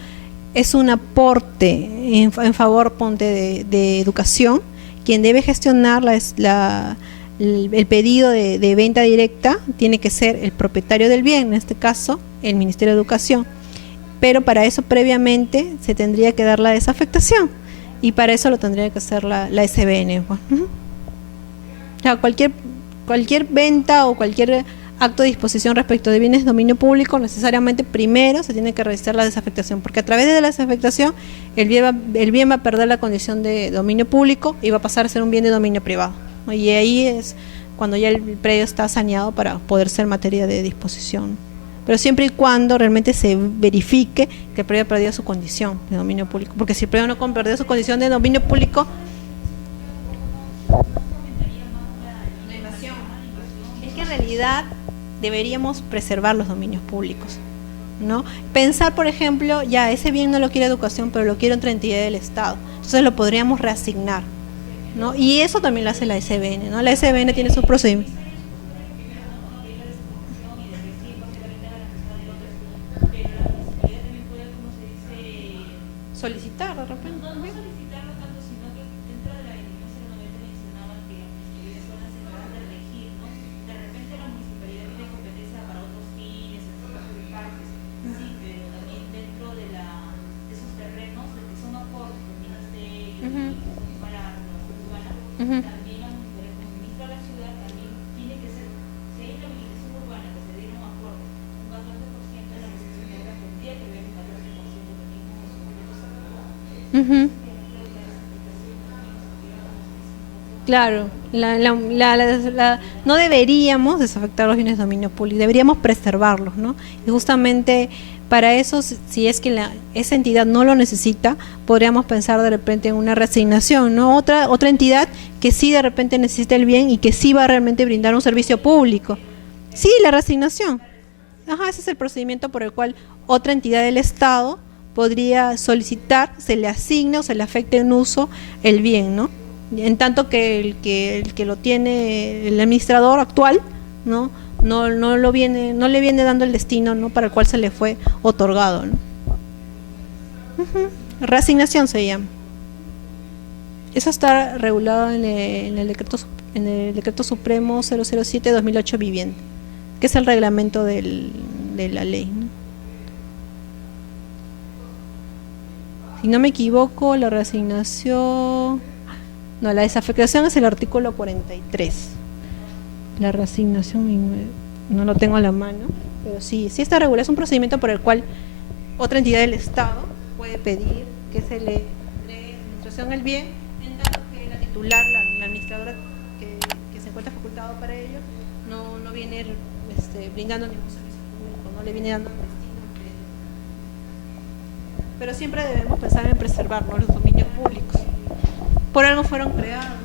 es un aporte en favor, ponte, de educación, quien debe gestionar el pedido de venta directa tiene que ser el propietario del bien, en este caso el Ministerio de Educación, pero para eso previamente se tendría que dar la desafectación y para eso lo tendría que hacer la SBN. Bueno, o sea, cualquier venta o cualquier acto de disposición respecto de bienes de dominio público, necesariamente primero se tiene que realizar la desafectación, porque a través de la desafectación el bien va a perder la condición de dominio público y va a pasar a ser un bien de dominio privado, ¿no? Y ahí es cuando ya el predio está saneado para poder ser materia de disposición, pero siempre y cuando realmente se verifique que el predio ha perdido su condición de dominio público, porque si el predio no ha perdido su condición de dominio público, es que en realidad deberíamos preservar los dominios públicos, ¿no? Pensar, por ejemplo, ya ese bien no lo quiere educación, pero lo quiere otra entidad del Estado, entonces lo podríamos reasignar, ¿no? Y eso también lo hace la SBN, ¿no? La SBN tiene sus procedimientos. Solicitar de repente. No solicitarlo tanto, sino que dentro de la definición 090 mencionaba que las municipalidades son las encargadas de regir, ¿no? De repente la municipalidad tiene competencia para otros fines, en otros parques, sí, pero también dentro de esos terrenos de que son aportes del ministerio, son para la renovación urbana, también la municipalidad, como administra la ciudad, también tiene que ser, si hay una habilitación urbana que se diera un aporte, un 14% de la recepción de obra tendría que ver un 14% también con los objetos adecuados. Claro, no deberíamos desafectar los bienes de dominio público, deberíamos preservarlos, ¿no? Y justamente para eso, si es que esa entidad no lo necesita, podríamos pensar de repente en una reasignación, ¿no? Otra entidad que sí de repente necesita el bien y que sí va a realmente brindar un servicio público. Sí, la reasignación. Ajá, ese es el procedimiento por el cual otra entidad del Estado podría solicitar, se le asigne o se le afecte en uso el bien, ¿no? En tanto que el que lo tiene el administrador actual, no le viene dando el destino, ¿no?, para el cual se le fue otorgado, ¿no? Reasignación se llama. Eso está regulado en el decreto supremo 007/2008 vivienda, que es el reglamento de la ley, ¿no? Si no me equivoco, la reasignación, No, la desafectación es el artículo 43. La reasignación no lo tengo a la mano, pero sí está regulado. Es un procedimiento por el cual otra entidad del Estado puede pedir que se le dé administración el bien, en dado que la titular, la administradora que se encuentra facultado para ello, no viene brindando ningún servicio público, no le viene dando destino al predio. Pero siempre debemos pensar en preservar, ¿no?, los dominios públicos. Por algo fueron creados.